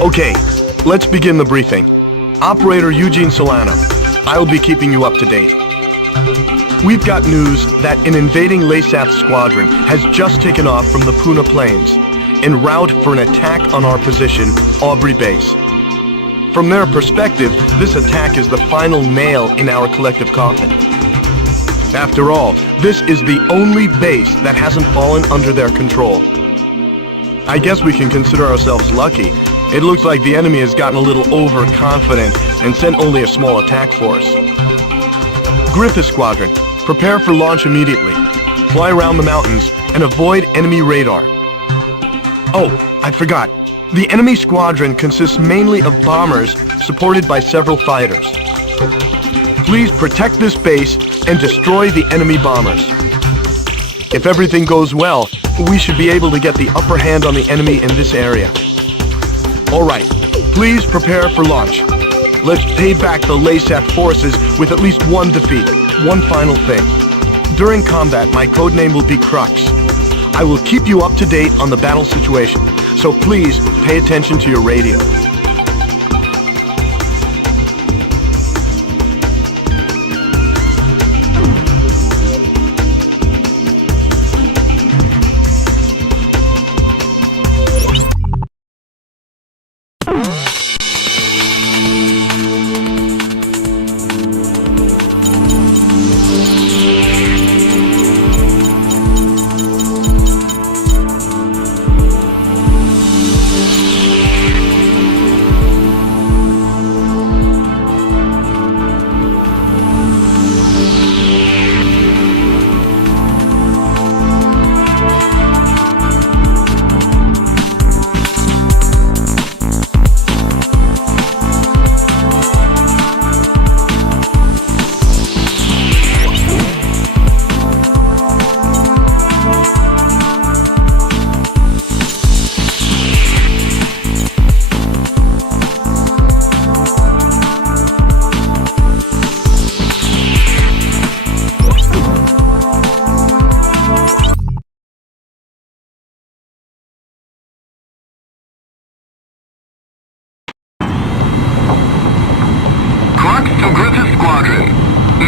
Okay, let's begin the briefing. Operator Eugene Solano, I'll be keeping you up to date. We've got news that an invading LAYSAT squadron has just taken off from the Puna Plains, en route for an attack on our position, Aubrey Base. From their perspective, this attack is the final nail in our collective coffin. After all, this is the only base that hasn't fallen under their control. I guess we can consider ourselves lucky. It looks like the enemy has gotten a little overconfident and sent only a small attack force. Griffith Squadron, prepare for launch immediately. Fly around the mountains and avoid enemy radar. Oh, I forgot. The enemy squadron consists mainly of bombers supported by several fighters. Please protect this base and destroy the enemy bombers. If everything goes well, we should be able to get the upper hand on the enemy in this area. All right, please prepare for launch. Let's pay back the LAYSAT forces with at least one defeat. One final thing. During combat, my codename will be Crux. I will keep you up to date on the battle situation, so please pay attention to your radio.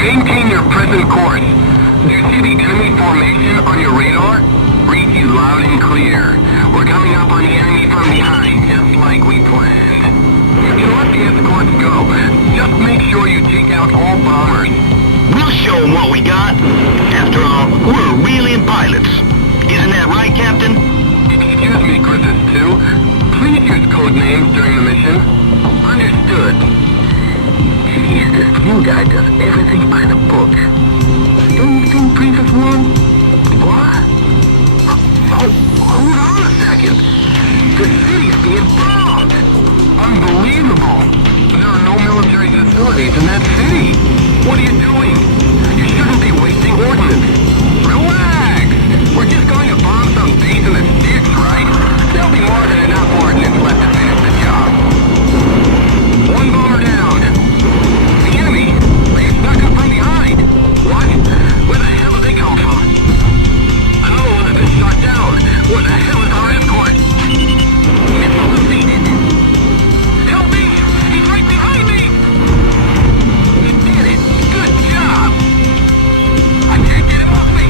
Maintain your present course. Do you see the enemy formation on your radar? Read you loud and clear. We're coming up on the enemy from behind, just like we planned. You can let the escorts go. Just make sure you take out all bombers. We'll show them what we got. After all, we're alien pilots. Isn't that right, Captain? Excuse me, Griffith 2. Please use code names during the mission. Understood. Jeez, this new guy does everything by the book. Don't you think Griffith 1? What? Oh, hold on a second. The city's being bombed. Unbelievable. There are no military facilities in that city. What are you doing? You shouldn't be wasting ordnance. Relax. We're just going to bomb some base in the sticks, right? There'll be more than enough ordnance left to finish the job. One bomber down. The enemy. They snuck up from behind. What? Where the hell did they come from? Another one has been shot down. Where the hell is our escort? Missile defeated. Help me! He's right behind me! You did it! Good job! I can't get him off me!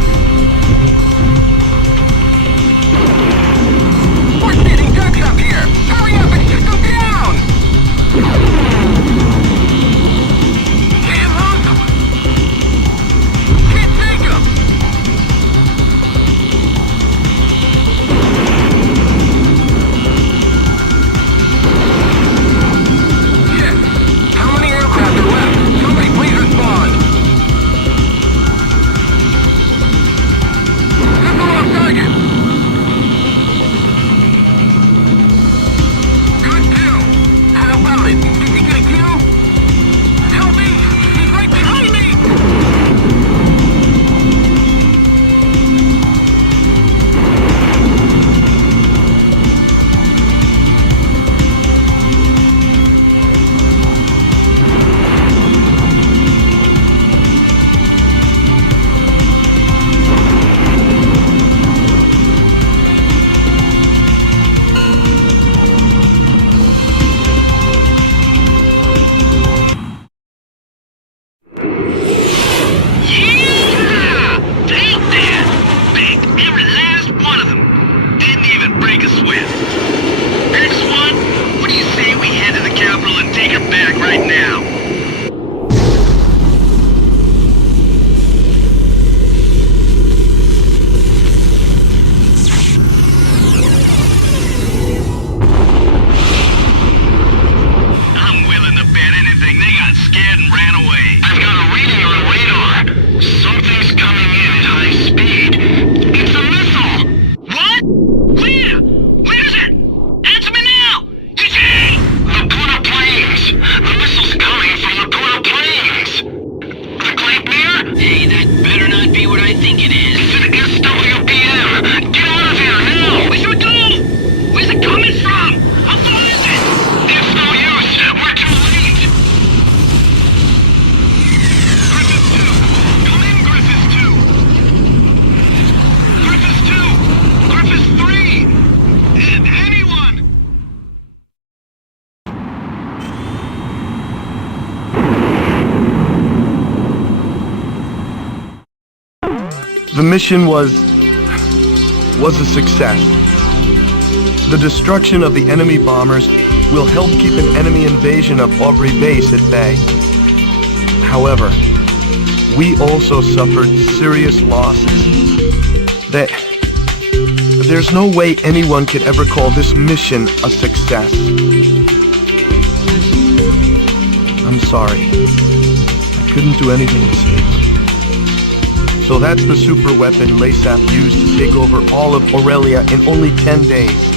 The mission was a success. The destruction of the enemy bombers will help keep an enemy invasion of Aubrey Base at bay. However, we also suffered serious losses. There's no way anyone could ever call this mission a success. I'm sorry. I couldn't do anything to save her. So that's the super weapon LASAP used to take over all of Aurelia in only 10 days.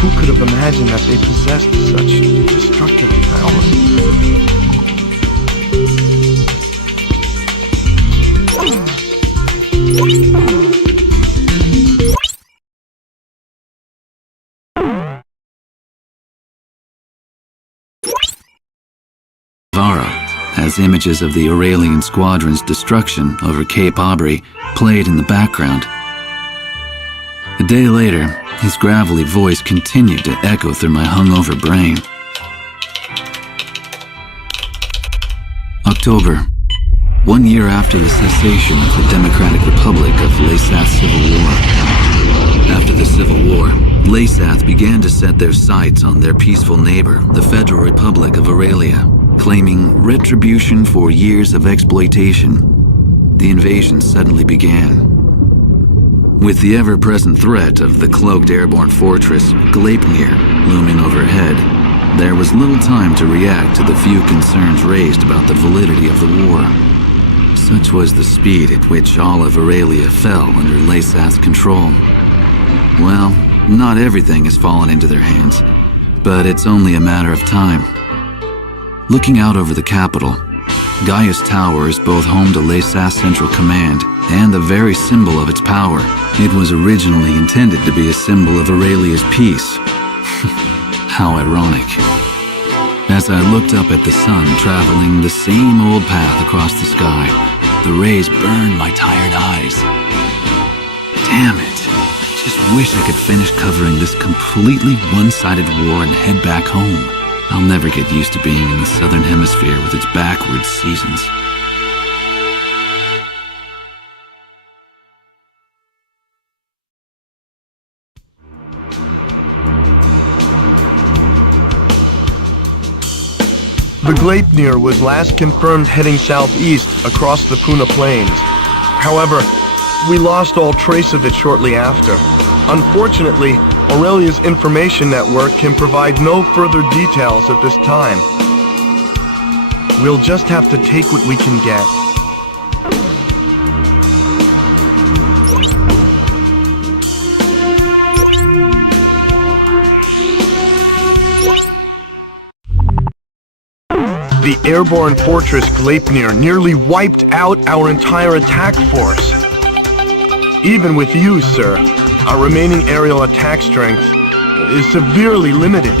Who could have imagined that they possessed such destructive power? As images of the Aurelian squadron's destruction over Cape Aubrey played in the background. A day later, his gravelly voice continued to echo through my hungover brain. October, 1 year after the cessation of the Democratic Republic of Laysath's civil war. After the Civil War, Laysath began to set their sights on their peaceful neighbor, the Federal Republic of Aurelia, claiming retribution for years of exploitation. The invasion suddenly began. With the ever-present threat of the cloaked airborne fortress Gleipnir looming overhead, there was little time to react to the few concerns raised about the validity of the war. Such was the speed at which all of Aurelia fell under Laysath's control. Well, not everything has fallen into their hands, but it's only a matter of time. Looking out over the capital, Gaius Tower is both home to Laysath's Central Command and the very symbol of its power. It was originally intended to be a symbol of Aurelia's peace. How ironic. As I looked up at the sun traveling the same old path across the sky, the rays burned my tired eyes. Damn it. I just wish I could finish covering this completely one-sided war and head back home. I'll never get used to being in the southern hemisphere with its backwards seasons. The Gleipnir was last confirmed heading southeast across the Puna Plains. However, we lost all trace of it shortly after. Unfortunately, Aurelia's information network can provide no further details at this time. We'll just have to take what we can get. The airborne fortress Gleipnir nearly wiped out our entire attack force. Even with you, sir, our remaining aerial attack strength is severely limited.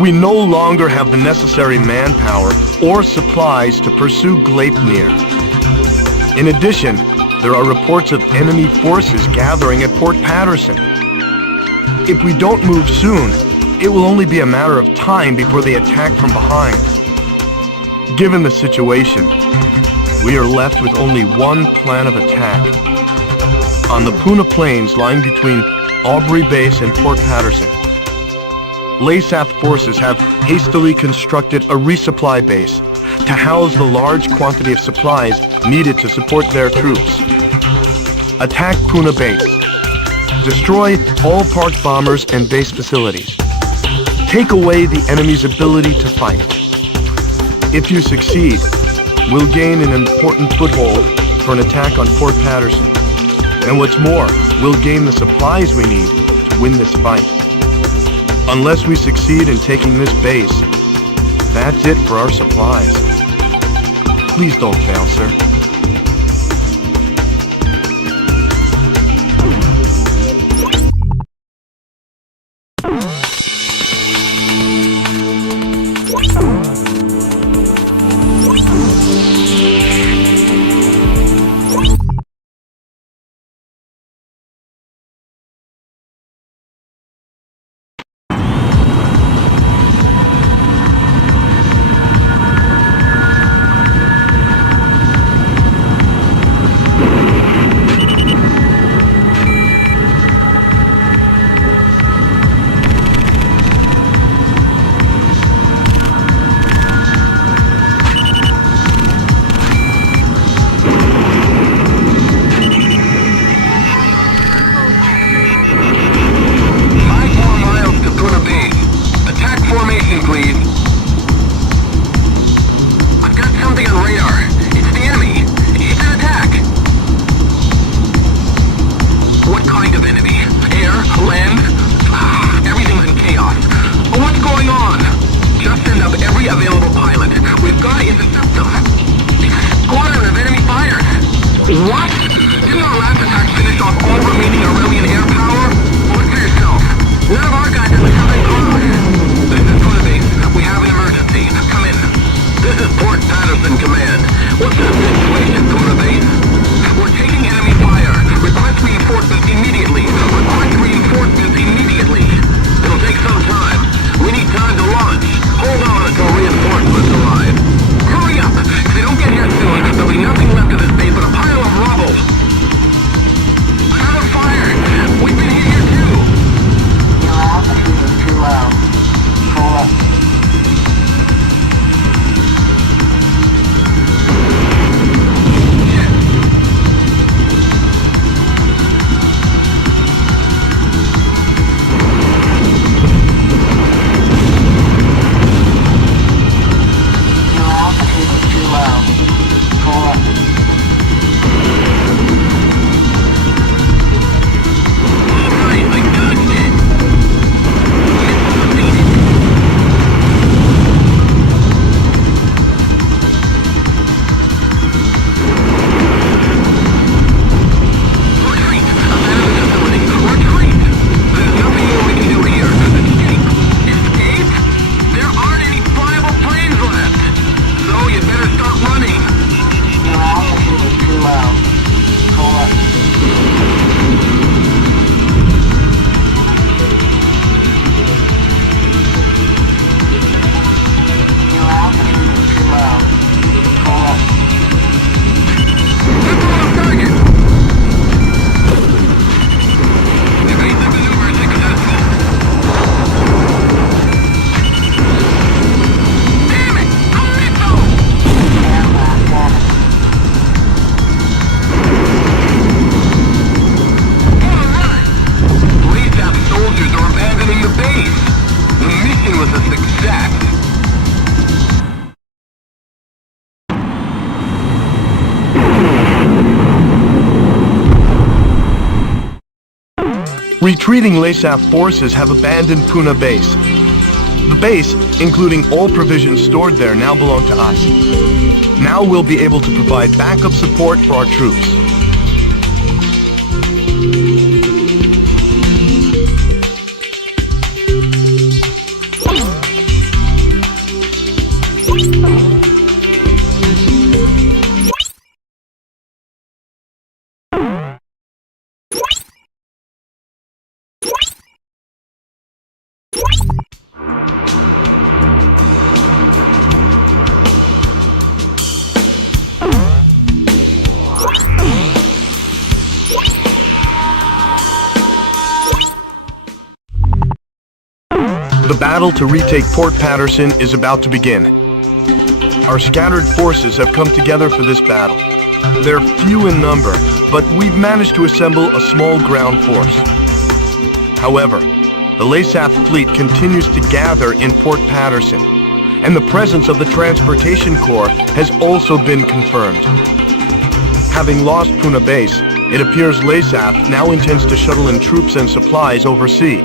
We no longer have the necessary manpower or supplies to pursue Gleipnir. In addition, there are reports of enemy forces gathering at Port Patterson. If we don't move soon, it will only be a matter of time before they attack from behind. Given the situation, we are left with only one plan of attack. On the Puna Plains lying between Aubrey Base and Port Patterson, Laysath forces have hastily constructed a resupply base to house the large quantity of supplies needed to support their troops. Attack Puna Base. Destroy all parked bombers and base facilities. Take away the enemy's ability to fight. If you succeed, we'll gain an important foothold for an attack on Port Patterson. And what's more, we'll gain the supplies we need to win this fight. Unless we succeed in taking this base, that's it for our supplies. Please don't fail, sir. Fort Patterson Command. What's the situation, Tuna Base? We're taking enemy fire. Request reinforcements immediately. Request reinforcements immediately. It'll take some time. We need time to launch. Hold on until reinforcements arrive. Hurry up! If they don't get here soon, there'll be nothing left of this base but a pile of rubble. Another fire! We've been hit here too! Your altitude is too low. Pull up. Your altitude is too low. Pull up. Alright, I dodged it! Retreat! Abandon the facility! Retreat! There's nothing more we can do here. Escape! Escape? There aren't any flyable planes left! So you'd better start running! Your altitude is too low. Pull up. Your altitude is too low. Pull up. Control of target! Evasive maneuver successful! Damn it! A missile! Aircraft damage. Alright! PLAYSATION soldiers are abandoning the base! The mission was a success! Retreating LASAF forces have abandoned Puna Base. The base, including all provisions stored there, now belong to us. Now we'll be able to provide backup support for our troops. The battle to retake Port Patterson is about to begin. Our scattered forces have come together for this battle. They're few in number, but we've managed to assemble a small ground force. However, the LASAF fleet continues to gather in Port Patterson, and the presence of the Transportation Corps has also been confirmed. Having lost Puna Base, it appears LASAF now intends to shuttle in troops and supplies overseas.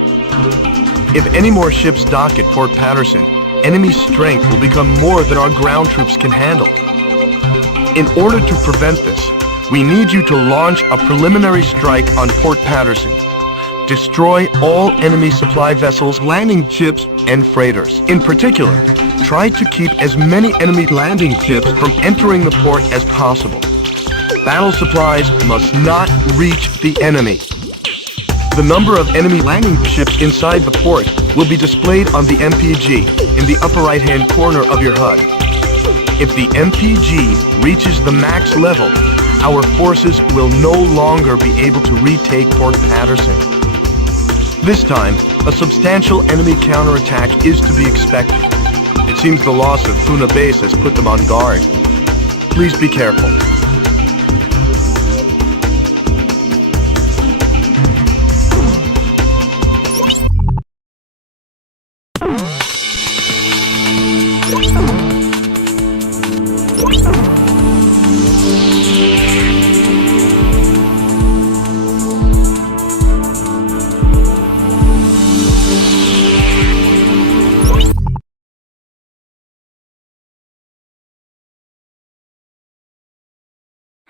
If any more ships dock at Port Patterson, enemy strength will become more than our ground troops can handle. In order to prevent this, we need you to launch a preliminary strike on Port Patterson. Destroy all enemy supply vessels, landing ships, and freighters. In particular, try to keep as many enemy landing ships from entering the port as possible. Battle supplies must not reach the enemy. The number of enemy landing ships inside the port will be displayed on the MPG in the upper right-hand corner of your HUD. If the MPG reaches the max level, our forces will no longer be able to retake Port Patterson. This time, a substantial enemy counterattack is to be expected. It seems the loss of Puna Base has put them on guard. Please be careful.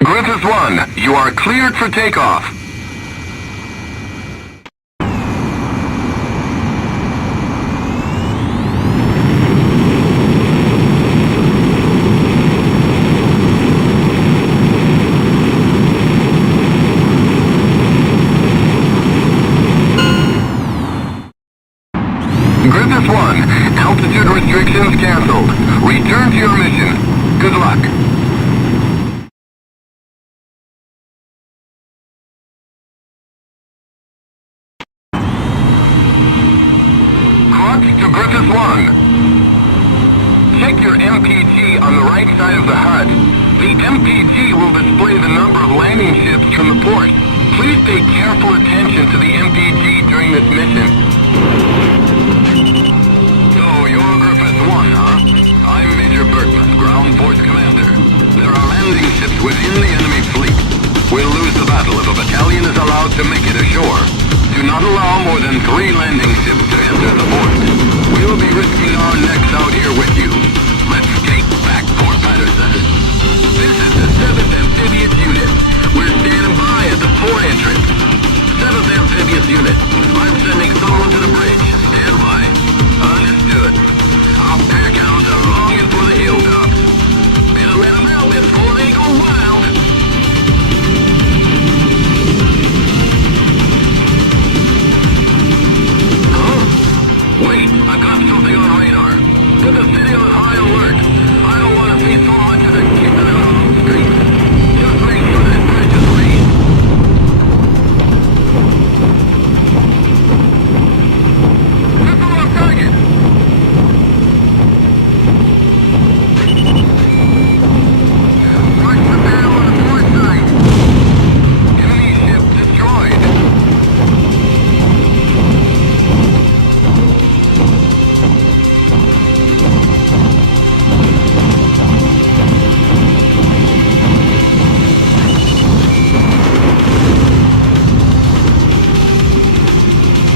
Griffith 1, you are cleared for takeoff. your mission. Good luck. Crux to Griffith 1. Check your MPG on the right side of the HUD. The MPG will display the number of landing ships from the port. Please pay careful attention to the MPG during this mission. So, you're Griffith 1, huh? I'm Major Bergman, Ground Force Commander. There are landing ships within the enemy fleet. We'll lose the battle if a battalion is allowed to make it ashore. Do not allow more than 3 landing ships to enter the port. We'll be risking our necks out here with you. Let's take back Fort Patterson. This is the 7th Amphibious Unit. We're standing by at the port entrance. 7th Amphibious Unit. I'm sending someone to the bridge. Stand by. Understood. Our pack hounds are longing for the hilltops. Better let them out before they go wild. Wait, I've got something on radar. Put the city on high alert. I don't want to see so much as a kick to them on the street. Just make sure that bridge is clean. Missile on target. Watch the battle on the port side. Enemy ship destroyed.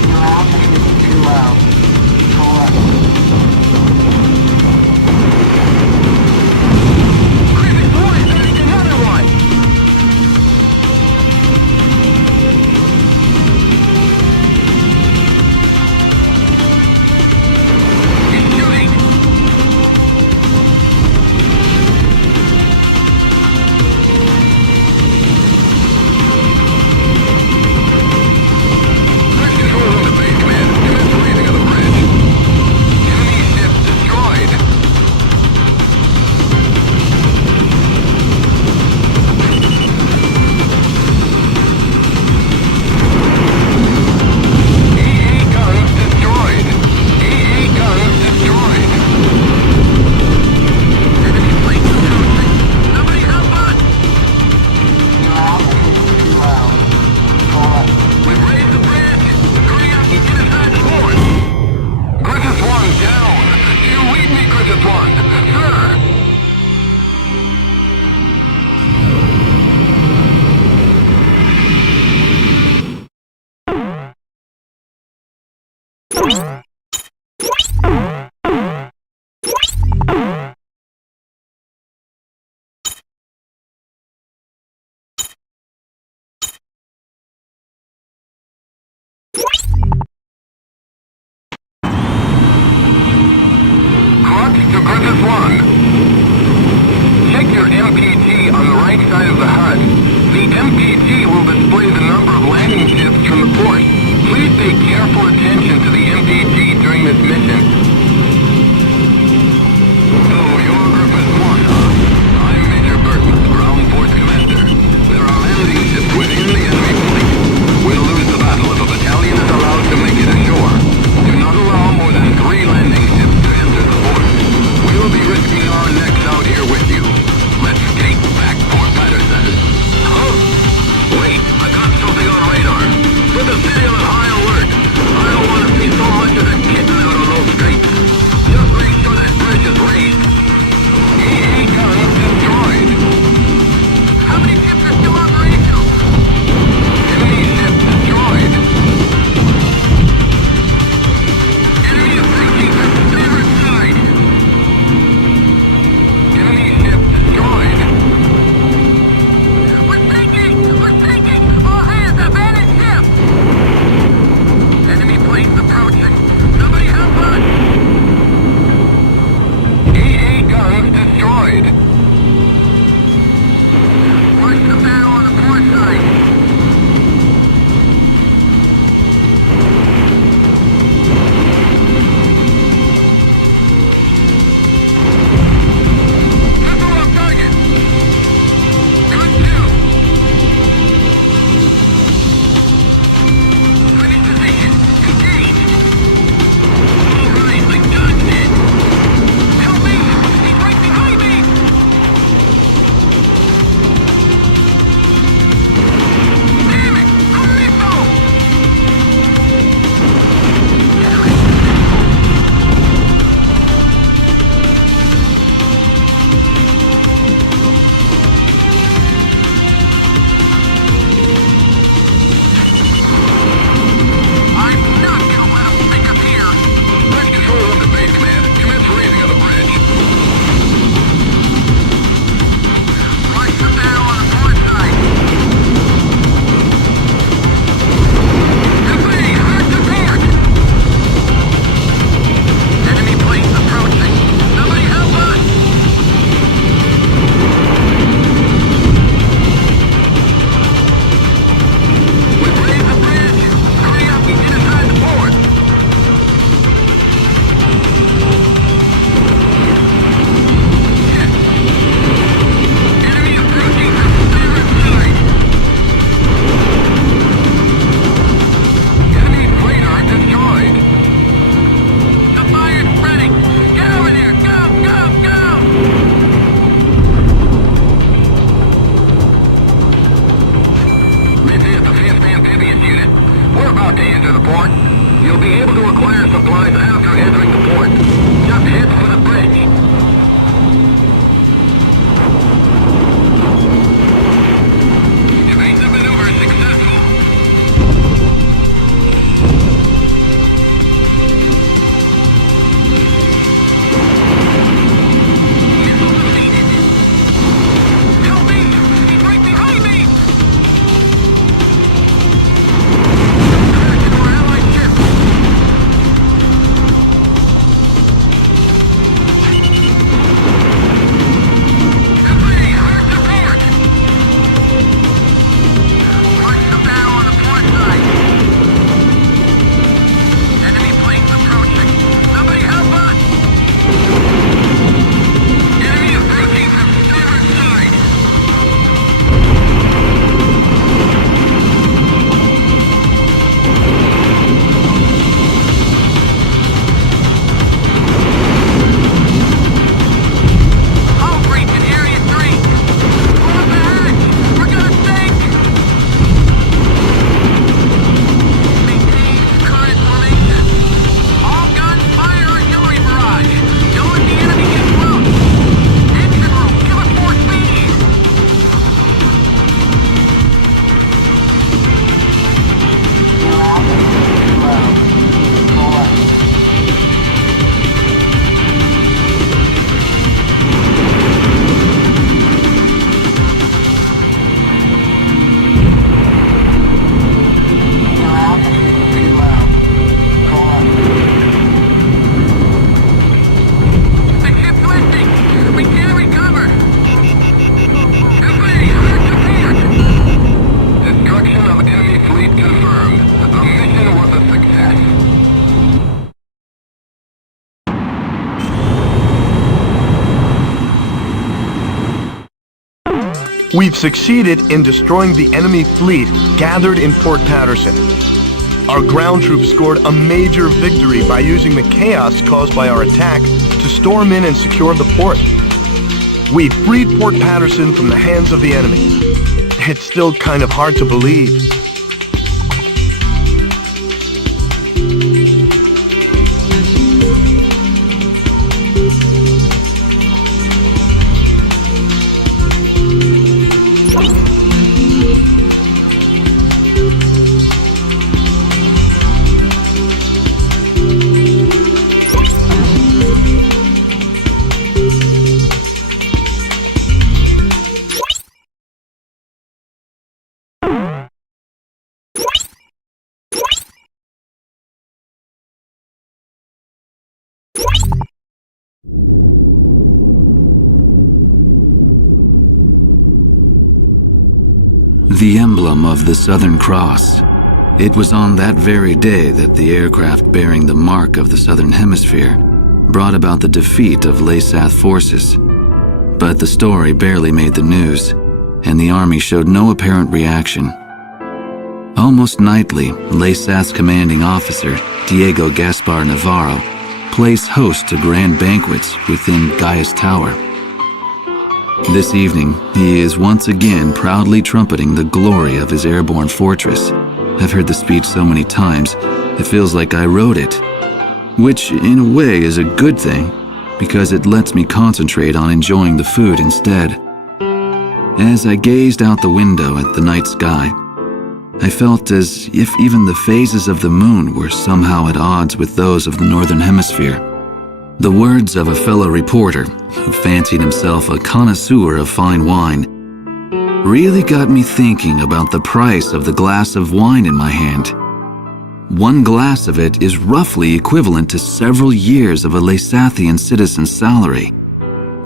Your altitude is too low. Pull up. Griffith 1 is adding another one. He's shooting. Bridge control on the base command. Commence raising of the bridge. Enemy ship destroyed. EA guns destroyed. EA guns destroyed. Enemy fleet approaching. Somebody help us! Your altitude is too low. Pull up. We've raised the bridge. Hurry up and get inside the port. Griffith 1 down. Do you read me, Griffith 1? Sir! Crux to Griffith 1. Check your MPG on the right side of the HUD. The MPG will display the number of landing ships from the port. Please pay careful attention to the MPG enter the port. You'll be able to acquire supplies after entering the port. Just head for the bridge. Evasive maneuver successful. Help me! He's right behind me! Crash into our allied ship! Everybody, hard support! Watch the battle on the port side. Enemy planes approaching. Somebody help us! Enemy approaching from starboard side. Hull breach in Area 3. Pull up the hatch. We're gonna sink. Maintain current formation. All guns fire artillery barrage. Don't let the enemy get close. Engine room, give us more speed. Fuel altitude too low. Pull up. Fuel altitude too low. Pull up. The ship's lifting. We can't recover. Everybody, hard support. Destruction of enemy fleet confirmed. The mission was a success. We've succeeded in destroying the enemy fleet gathered in Port Patterson. Our ground troops scored a major victory by using the chaos caused by our attack to storm in and secure the port. We freed Port Patterson from the hands of the enemy. It's still kind of hard to believe. The emblem of the Southern Cross. It was on that very day that the aircraft bearing the mark of the Southern Hemisphere brought about the defeat of LAYSATH forces. But the story barely made the news, and the Army showed no apparent reaction. Almost nightly, LAYSATH's commanding officer, Diego Gaspar Navarro, plays host to grand banquets within Gaius Tower. This evening, he is once again proudly trumpeting the glory of his airborne fortress. I've heard the speech so many times, it feels like I wrote it. Which, in a way, is a good thing, because it lets me concentrate on enjoying the food instead. As I gazed out the window at the night sky, I felt as if even the phases of the moon were somehow at odds with those of the Northern Hemisphere. The words of a fellow reporter, who fancied himself a connoisseur of fine wine, really got me thinking about the price of the glass of wine in my hand. One glass of it is roughly equivalent to several years of a LAYSATHian citizen's salary.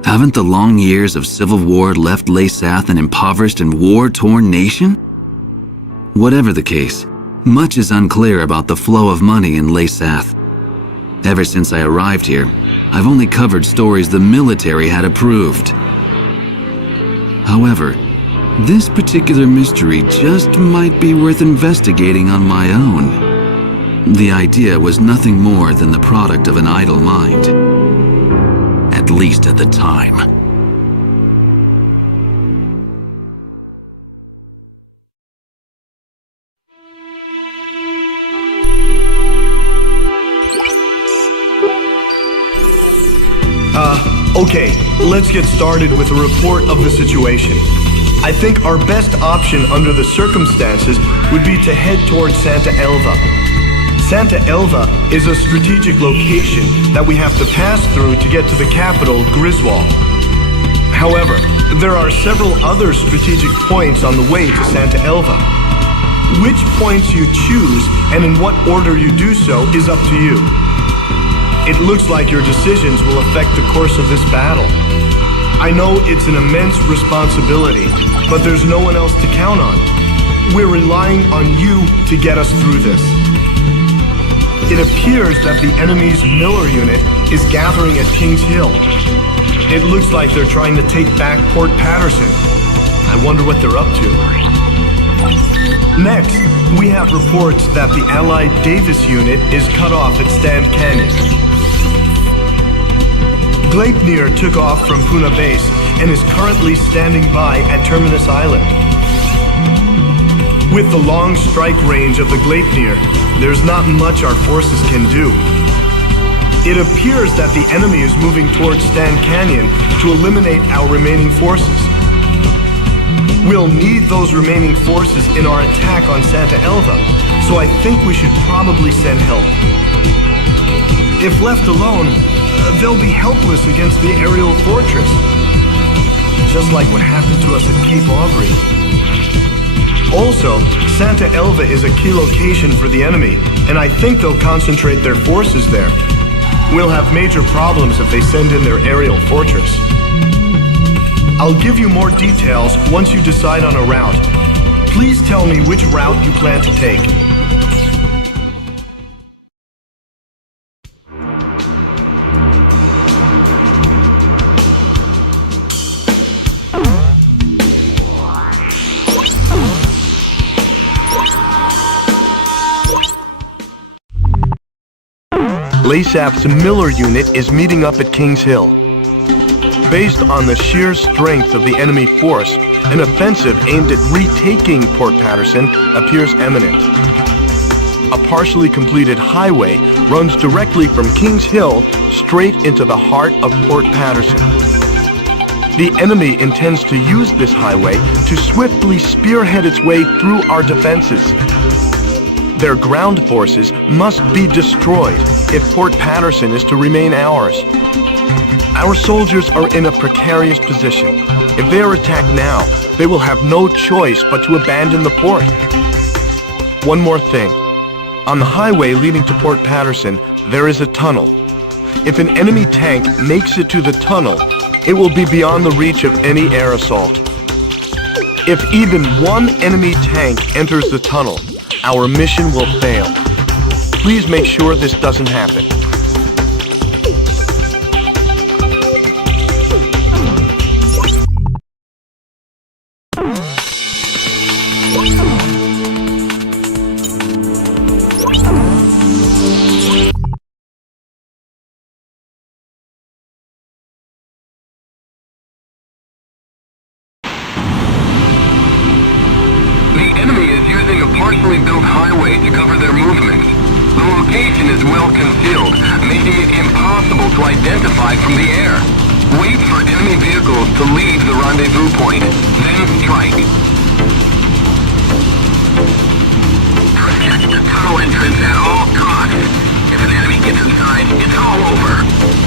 Haven't the long years of civil war left LAYSATH an impoverished and war-torn nation? Whatever the case, much is unclear about the flow of money in LAYSATH. Ever since I arrived here, I've only covered stories the military had approved. However, this particular mystery just might be worth investigating on my own. The idea was nothing more than the product of an idle mind. At least at the time. Okay, let's get started with a report of the situation. I think our best option under the circumstances would be to head towards Santa Elva. Santa Elva is a strategic location that we have to pass through to get to the capital, Griswold. However, there are several other strategic points on the way to Santa Elva. Which points you choose and in what order you do so is up to you. It looks like your decisions will affect the course of this battle. I know it's an immense responsibility, but there's no one else to count on. We're relying on you to get us through this. It appears that the enemy's Miller unit is gathering at Kings Hill. It looks like they're trying to take back Port Patterson. I wonder what they're up to. Next, we have reports that the Allied Davis unit is cut off at Stand Canyon. Gleipnir took off from Puna Base and is currently standing by at Terminus Island. With the long strike range of the Gleipnir, there's not much our forces can do. It appears that the enemy is moving towards Stand Canyon to eliminate our remaining forces. We'll need those remaining forces in our attack on Santa Elva, so I think we should probably send help. If left alone, they'll be helpless against the aerial fortress, just like what happened to us at Cape Aubrey. Also, Santa Elva is a key location for the enemy, and I think they'll concentrate their forces there. We'll have major problems if they send in their aerial fortress. I'll give you more details once you decide on a route. Please tell me which route you plan to take. LASAF's Miller unit is meeting up at Kings Hill. Based on the sheer strength of the enemy force, an offensive aimed at retaking Port Patterson appears imminent. A partially completed highway runs directly from Kings Hill straight into the heart of Port Patterson. The enemy intends to use this highway to swiftly spearhead its way through our defenses. Their ground forces must be destroyed if Port Patterson is to remain ours. Our soldiers are in a precarious position. If they are attacked now, they will have no choice but to abandon the port. One more thing. On the highway leading to Port Patterson, there is a tunnel. If an enemy tank makes it to the tunnel, it will be beyond the reach of any air assault. If even one enemy tank enters the tunnel, our mission will fail. Please make sure this doesn't happen. Partially built highway to cover their movements. The location is well concealed, making it impossible to identify from the air. Wait for enemy vehicles to leave the rendezvous point, then strike. Protect the tunnel entrance at all costs. If an enemy gets inside, it's all over.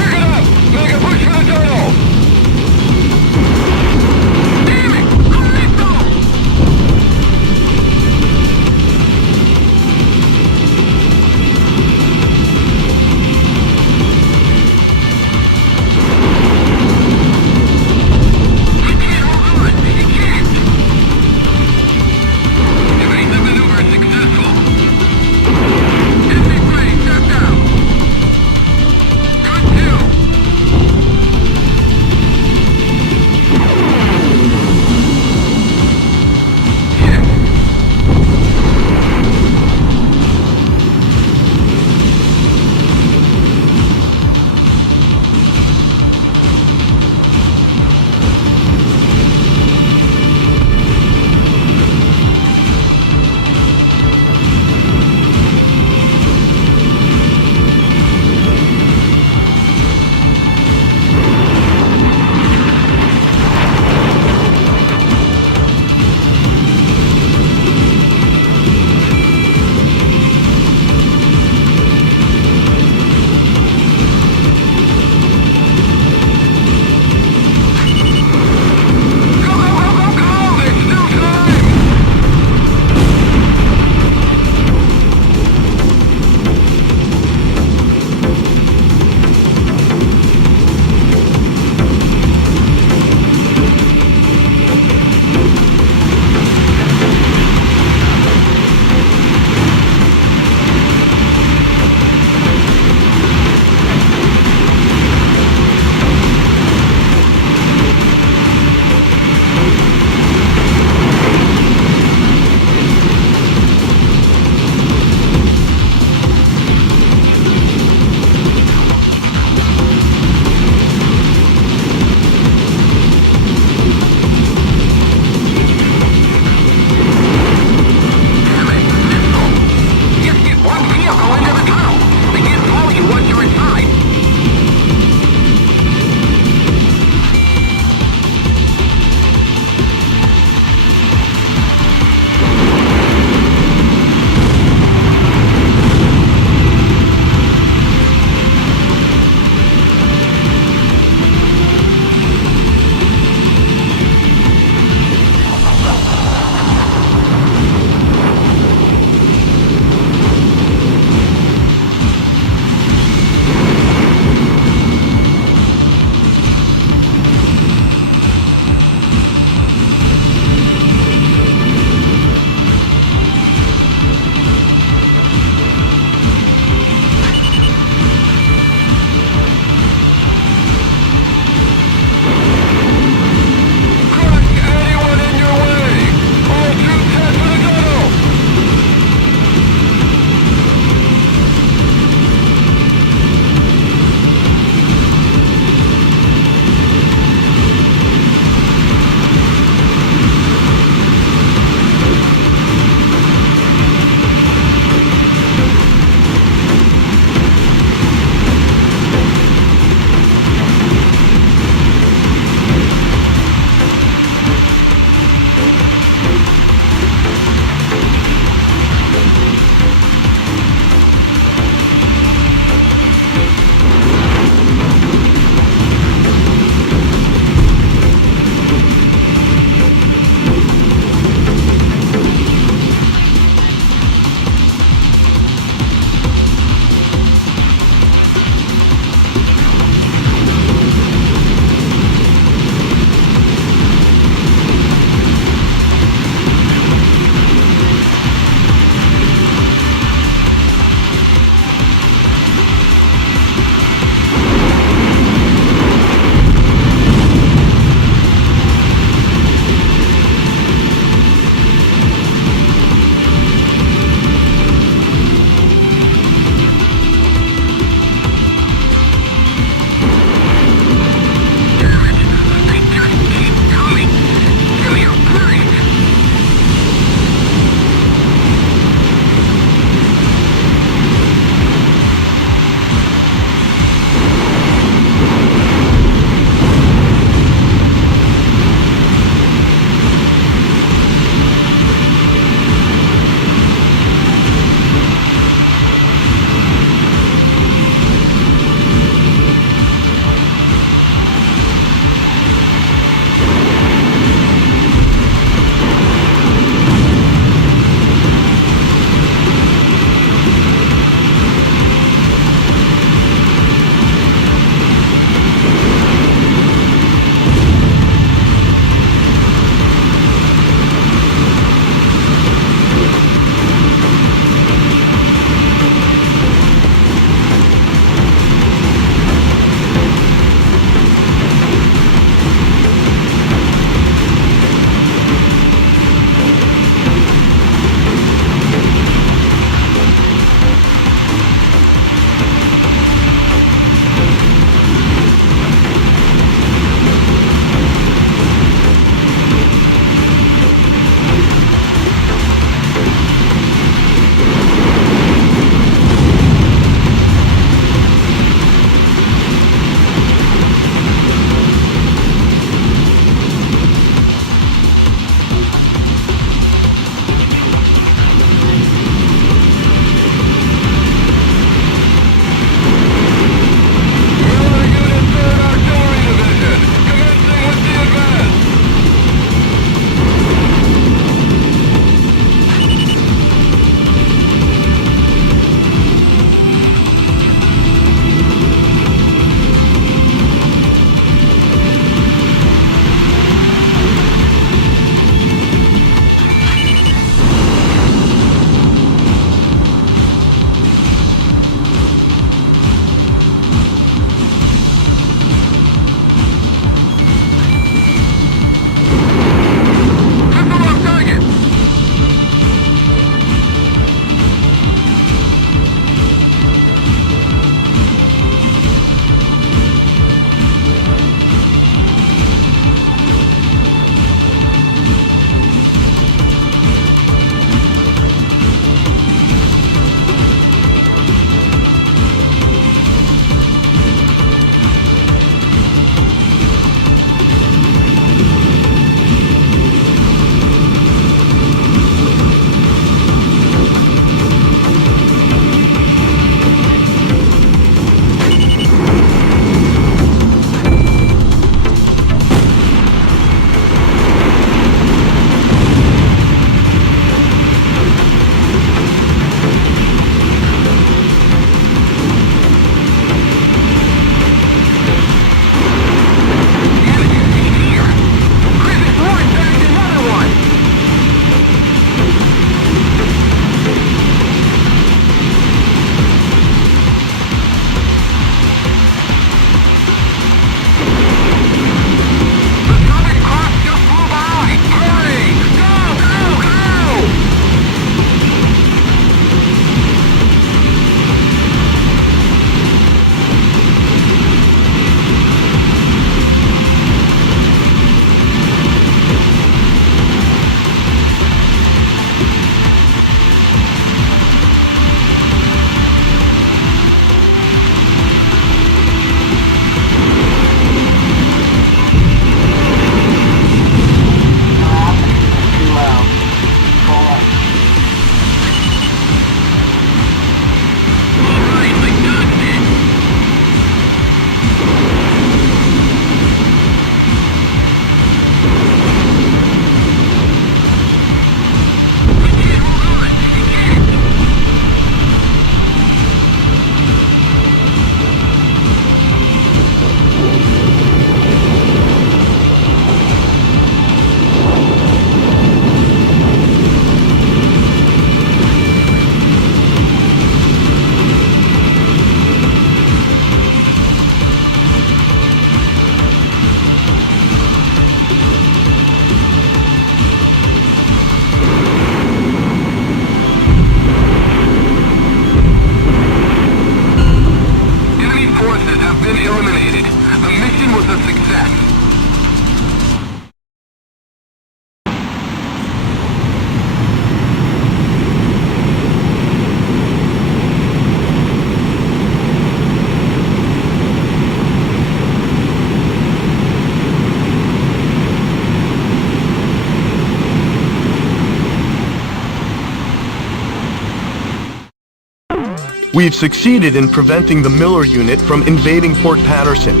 We've succeeded in preventing the Miller unit from invading Fort Patterson.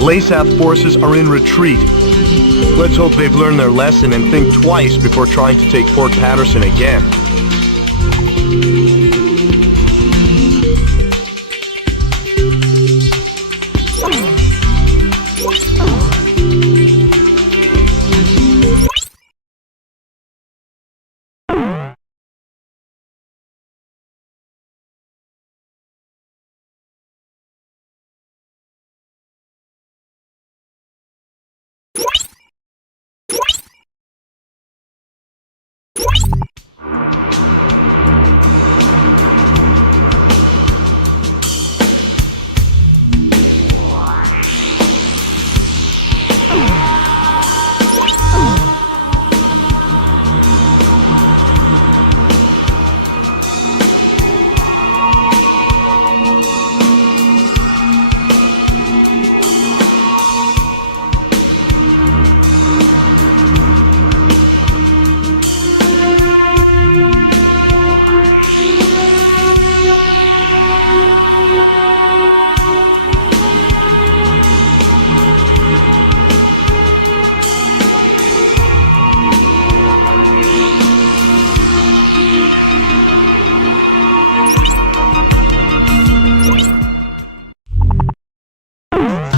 LAYSAT forces are in retreat. Let's hope they've learned their lesson and think twice before trying to take Fort Patterson again.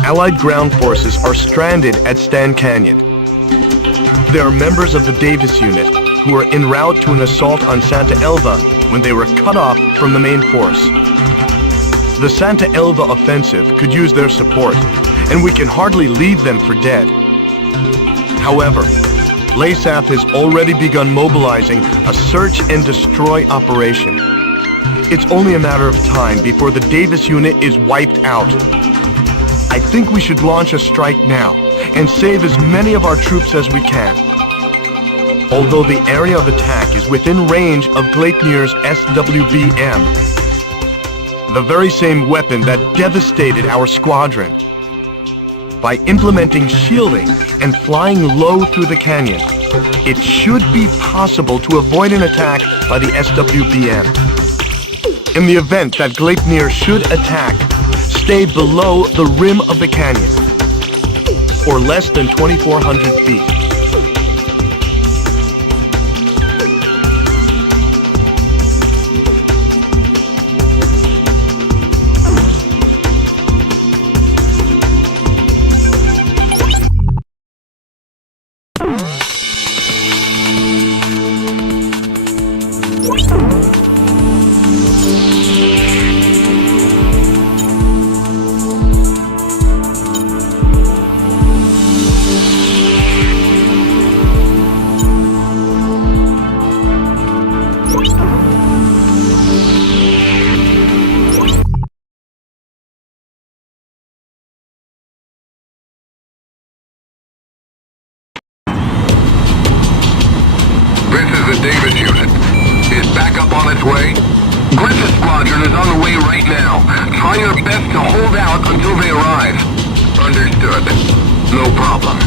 Allied ground forces are stranded at Stan Canyon. They are members of the Davis unit who were en route to an assault on Santa Elva when they were cut off from the main force. The Santa Elva offensive could use their support, and we can hardly leave them for dead. However, LAYSAT has already begun mobilizing a search and destroy operation. It's only a matter of time before the Davis unit is wiped out. I think we should launch a strike now and save as many of our troops as we can. Although the area of attack is within range of Gleipnir's SWBM, the very same weapon that devastated our squadron. By implementing shielding and flying low through the canyon, it should be possible to avoid an attack by the SWBM. In the event that Gleipnir should attack, stay below the rim of the canyon, or less than 2,400 feet. The Davis unit is back up on its way. Griffith Squadron is on the way right now. Try your best to hold out until they arrive. Understood. No problem.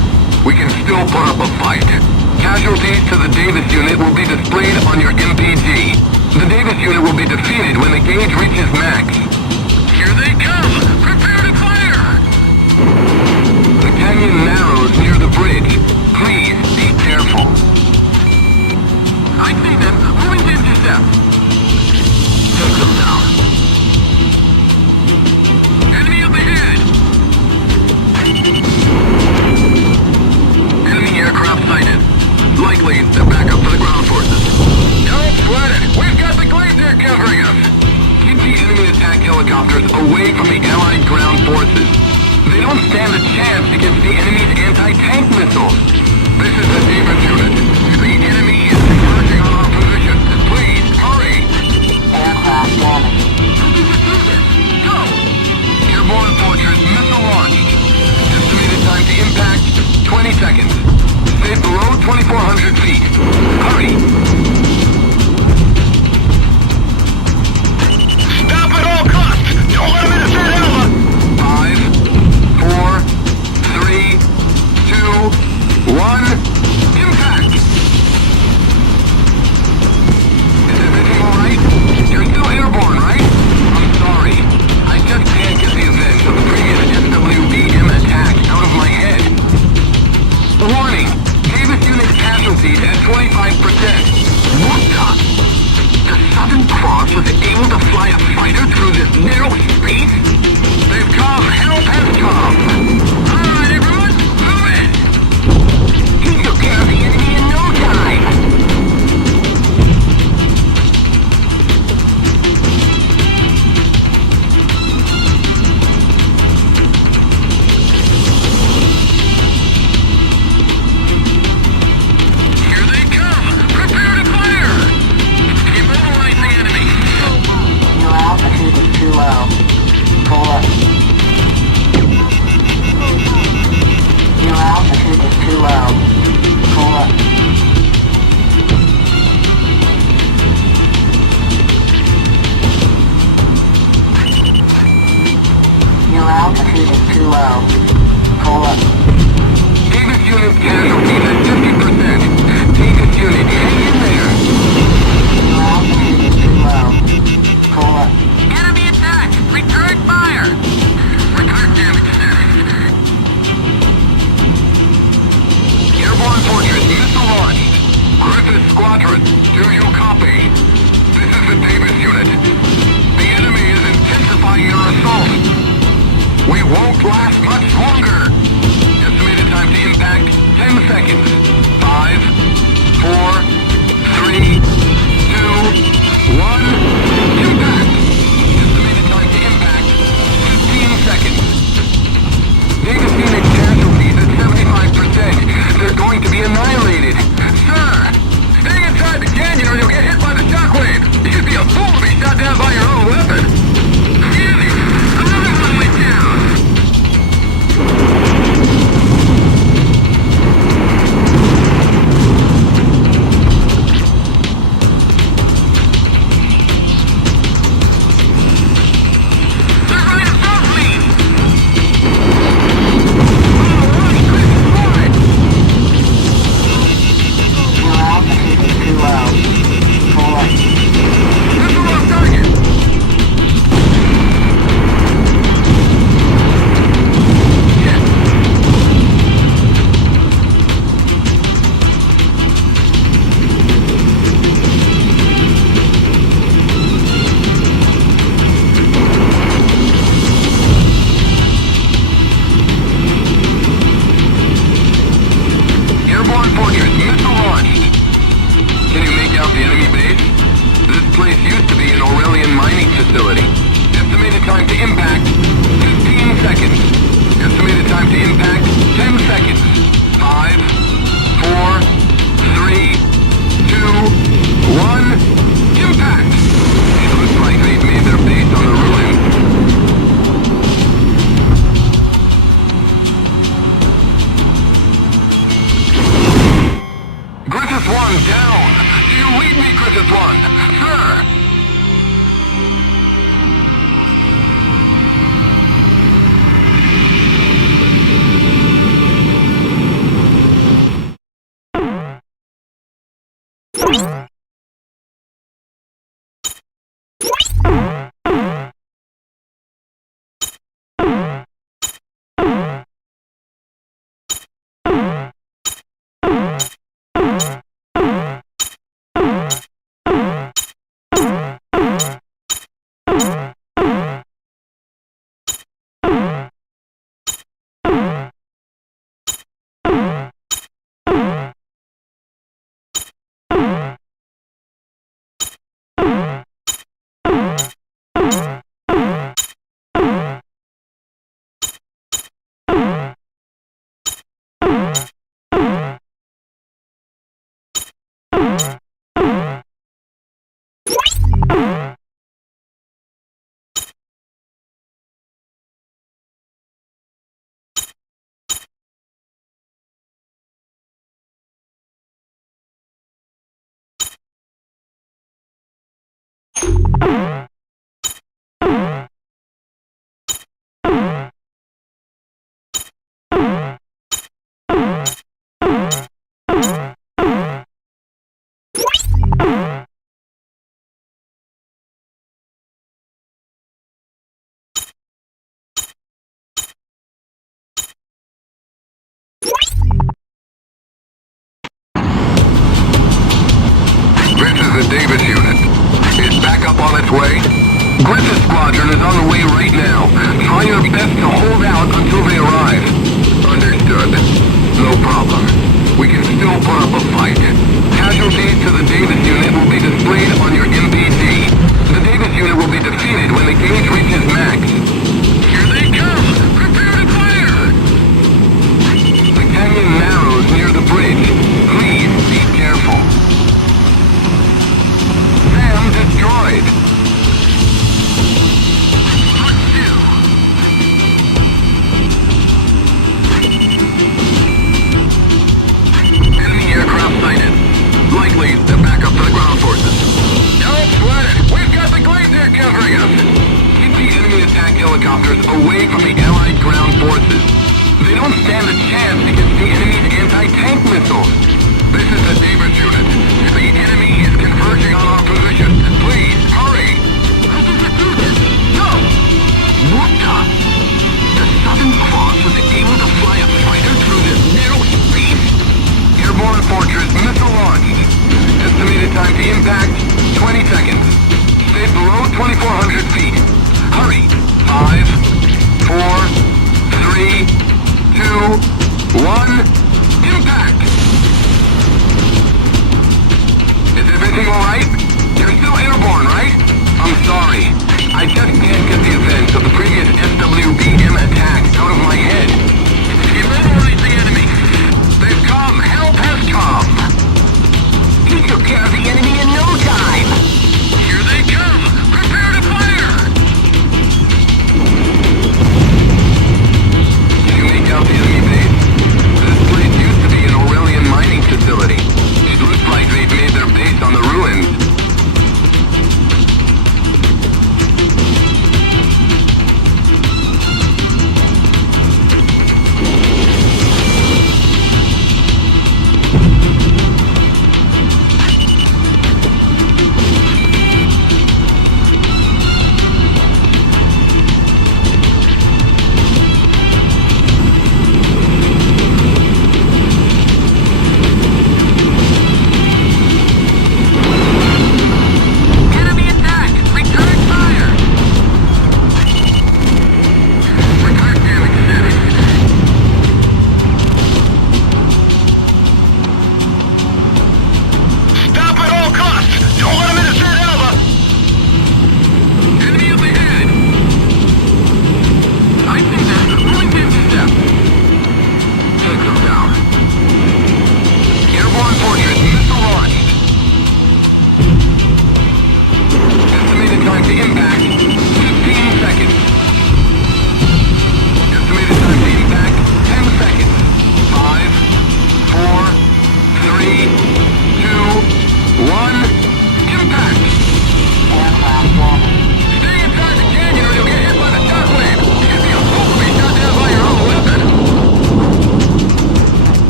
We can still put up a fight. Casualties to the Davis unit will be displayed on your MPG. The Davis unit will be defeated when the gauge reaches max. Here they come! Prepare to fire! The canyon narrows near the bridge. Please be careful. I see them. Moving to intercept. Take them down. Enemy up ahead. Enemy aircraft sighted. Likely they're back up for the ground forces. Don't sweat it. We've got the Glacier covering us. Keep the enemy attack helicopters away from the Allied ground forces. They don't stand a chance against the enemy's anti-tank missiles. This is the Davis unit. The enemy is converging on our position. Please, hurry! Aircraft damaged. Go! Airborne Fortress missile launched. Estimated time to impact, 20 seconds. Stay below 2,400 feet. Hurry! Stop at all costs! Don't let them intercept Alpha! 5, 4, 3, 2, 1, impact! was able to fly a fighter through this narrow space? They've come! Help has come! Alright, everyone, move it! He took care of the enemy in no time! Here they come! Prepare to fire! Immobilize the enemy! Your altitude is too low. Pull up. Your altitude is too low. Pull up. Your altitude is too low. Pull up. Davis unit casualties at 50%. Davis unit, hang in there! Your altitude is too low. Pull up. Enemy attack! Return fire! Return damage status. Airborne Fortress, missile launched. Griffith Squadron, do you copy? This is the Davis unit. The enemy is intensifying our assault. We won't last much longer. Estimated time to impact, 10 seconds. 5, 4, 3, 2, 1, impact! Estimated time to impact, 15 seconds. Davis unit casualties at 75%. They're going to be annihilated. Sir, stay inside the canyon or you'll get hit by the shockwave. You'd be a fool to be shot down by your own weapon. Really? Another one went down. They're right above me! Alright, good squad! Your altitude is too low. Pull up. That's the wrong target! Airborne Fortress, missile launched. Can you make out the enemy base? This place used to be an Aurelian mining facility. Estimated time to impact, 15 seconds. Estimated time to impact, 10 seconds. 5, 4, 3, 2, 1, impact! It looks like they've made their base on the ruins. Griffith 1 down! Do you read me, Griffith 1? Sir! This is the Davis unit. It's back up on its this way. Griffith Squadron is on the way right now. Try your best to hold out until they arrive. Understood. No problem. We can still put up a fight. Casualties to the Davis unit will be displayed on your MPD. The Davis unit will be defeated when the gauge reaches max. Here they come! Prepare to fire! The canyon narrows near the bridge. Please be careful. Sam destroyed. Likely, they're back up to the ground forces. Don't sweat it! We've got the glacier covering us! Keep the enemy attack helicopters away from the Allied ground forces. They don't stand a chance against the enemy's anti-tank missiles. This is the Davis unit. The enemy is converging on our position. Please, hurry! Go! What the? The Southern Cross was able to fly a fighter through this narrow space? Airborne Fortress missile launch. Estimated time to impact, 20 seconds. Stay below 2,400 feet. Hurry. 5, 4, 3, 2, 1, impact!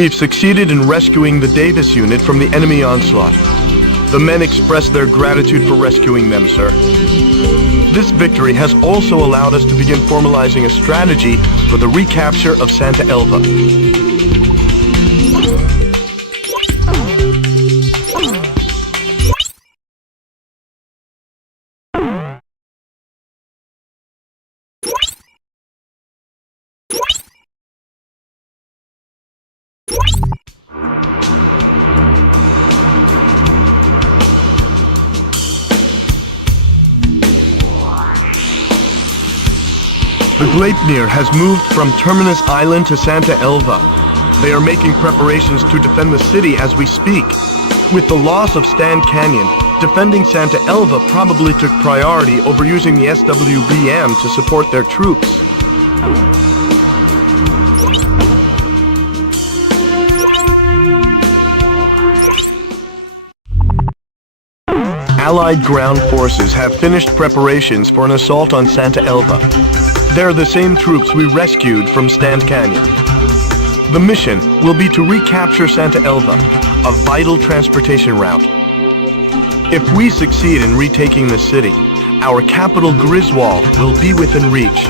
We've succeeded in rescuing the Davis unit from the enemy onslaught. The men express their gratitude for rescuing them, sir. This victory has also allowed us to begin formalizing a strategy for the recapture of Santa Elva. The Gleipnir has moved from Terminus Island to Santa Elva. They are making preparations to defend the city as we speak. With the loss of Stand Canyon, defending Santa Elva probably took priority over using the SWBM to support their troops. Allied ground forces have finished preparations for an assault on Santa Elva. They're the same troops we rescued from Stand Canyon. The mission will be to recapture Santa Elva, a vital transportation route. If we succeed in retaking the city, our capital Griswold will be within reach.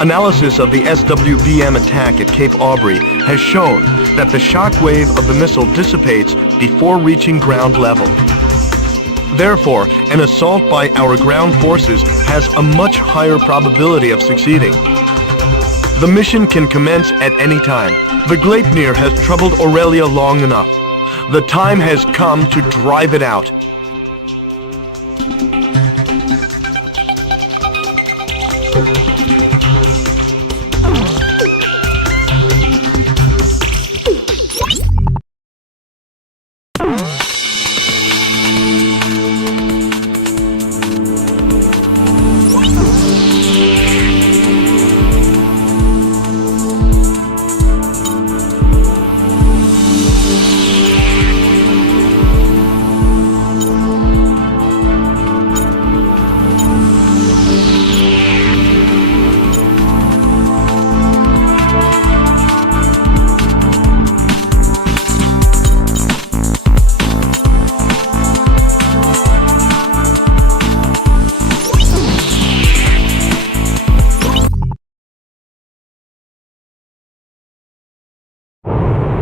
Analysis of the SWBM attack at Cape Aubrey has shown that the shockwave of the missile dissipates before reaching ground level. Therefore, an assault by our ground forces has a much higher probability of succeeding. The mission can commence at any time. The Gleipnir has troubled Aurelia long enough. The time has come to drive it out.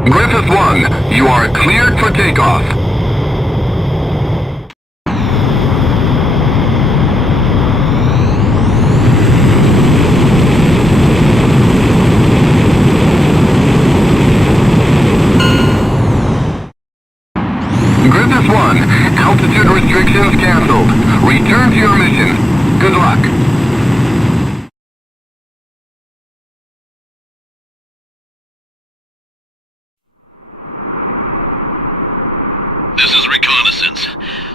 Griffith 1, you are cleared for takeoff. Griffith 1, altitude restrictions canceled. Return to your mission. Good luck. This is reconnaissance.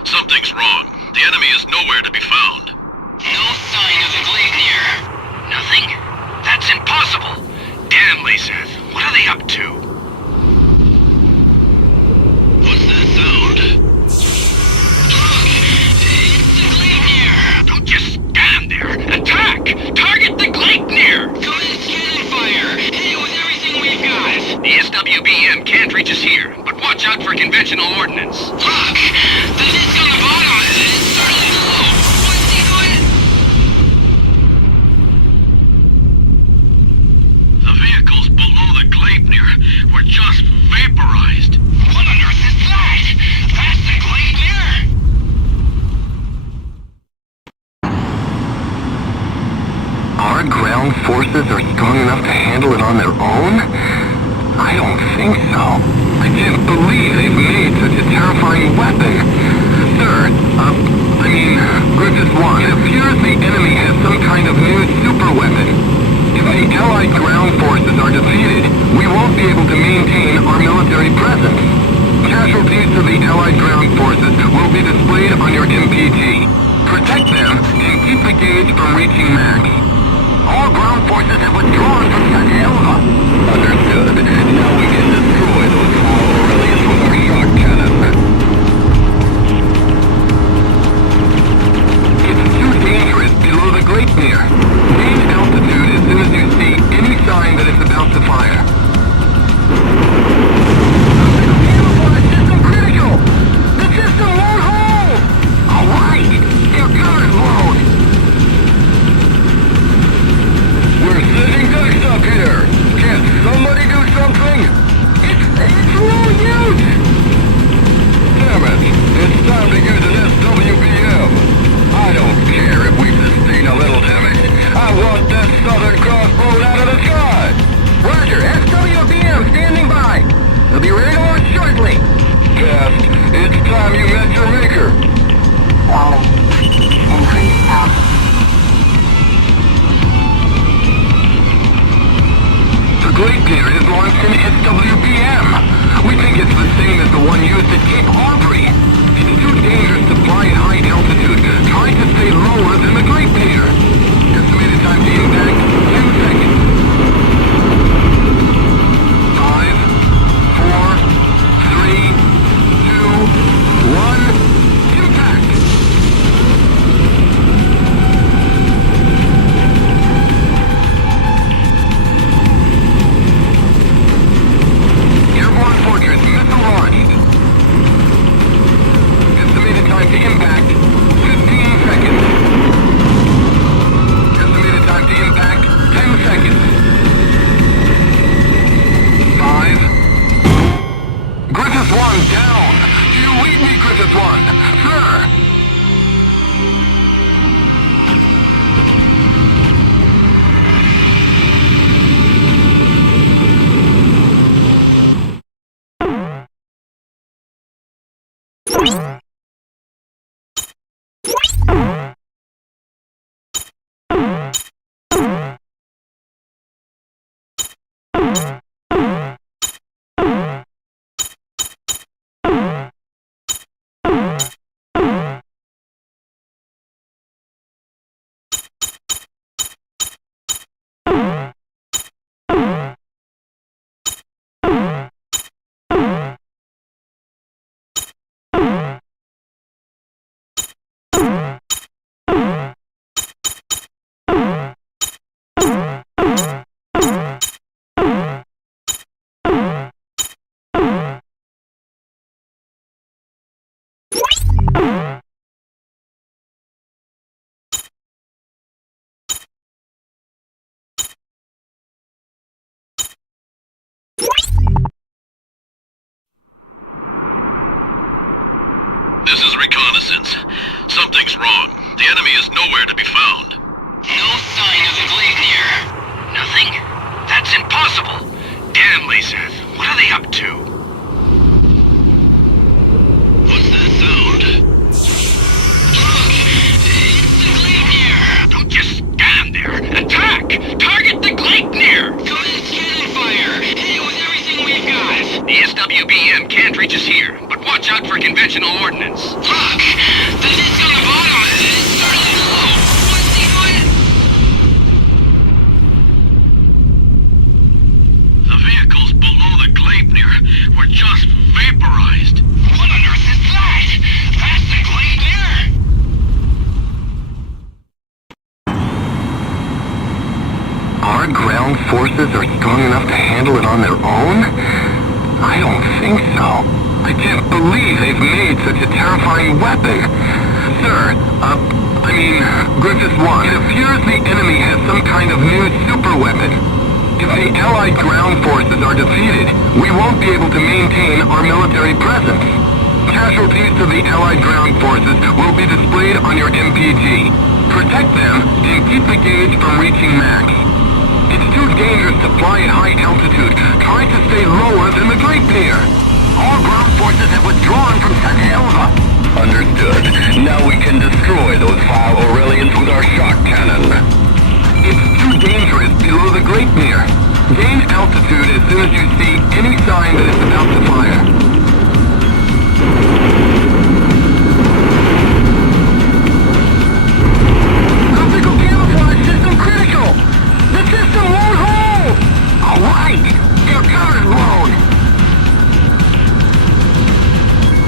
Something's wrong. The enemy is nowhere to be found. No sign of the Gleipnir. Nothing? That's impossible. Damn, Laysath. What are they up to? What's that sound? Look! It's the Gleipnir! Don't just stand there. Attack! Target the Gleipnir! Go ahead, cannon fire! Hit it with everything we've got! The SWBM can't reach us here, but watch out for conventional ordnance. Look! The disc on the bottom is starting to glow! What's he doing? The vehicles below the Gleipnir were just vaporized. What on earth is that? That's the Gleipnir! Our ground forces are strong enough to handle it on their own? I don't think so. I can't believe they've made such a terrifying weapon. Sir, Griffith 1, it appears the enemy has some kind of new super weapon. If the Allied ground forces are defeated, we won't be able to maintain our military presence. Casualties to the Allied ground forces will be displayed on your MPG. Protect them and keep the gauge from reaching max. All ground forces have withdrawn from Santa Elva. Understood. Now we can destroy those small Aurelians with our shock cannon. It's too dangerous below the Gleipnir. Gain altitude as soon as you see any sign that it's about to fire. This is reconnaissance. Something's wrong. The enemy is nowhere to be found. No sign of the Gleipnir. Nothing? That's impossible. Damn, Laysath. What are they up to? What's that sound? Look! It's the Gleipnir! Don't just stand there. Attack! Target the Gleipnir! Commence cannon fire! Hit it with everything we've got! The SWBM can't reach us here, but watch out for conventional ordnance. Look! The disc on the bottom is starting to glow! What's he doing? The vehicles below the Gleipnir were just vaporized. What on earth is that? That's the Gleipnir! Our ground forces are strong enough to handle it on their own? I don't think so. I can't believe they've made such a terrifying weapon. Sir, Griffith 1, it appears the enemy has some kind of new super weapon. If the Allied ground forces are defeated, we won't be able to maintain our military presence. Casualties to the Allied ground forces will be displayed on your MPG. Protect them and keep the gauge from reaching max. It's too dangerous to fly at high altitude. Try to stay lower than the Gleipnir. All ground forces have withdrawn from Santa Elva. Understood. Now we can destroy those vile Aurelians with our shock cannon. It's too dangerous below the Gleipnir. Gain altitude as soon as you see any sign that it's about to fire. Optical camouflage system critical! The system won't hold! Alright! Their cover's blown!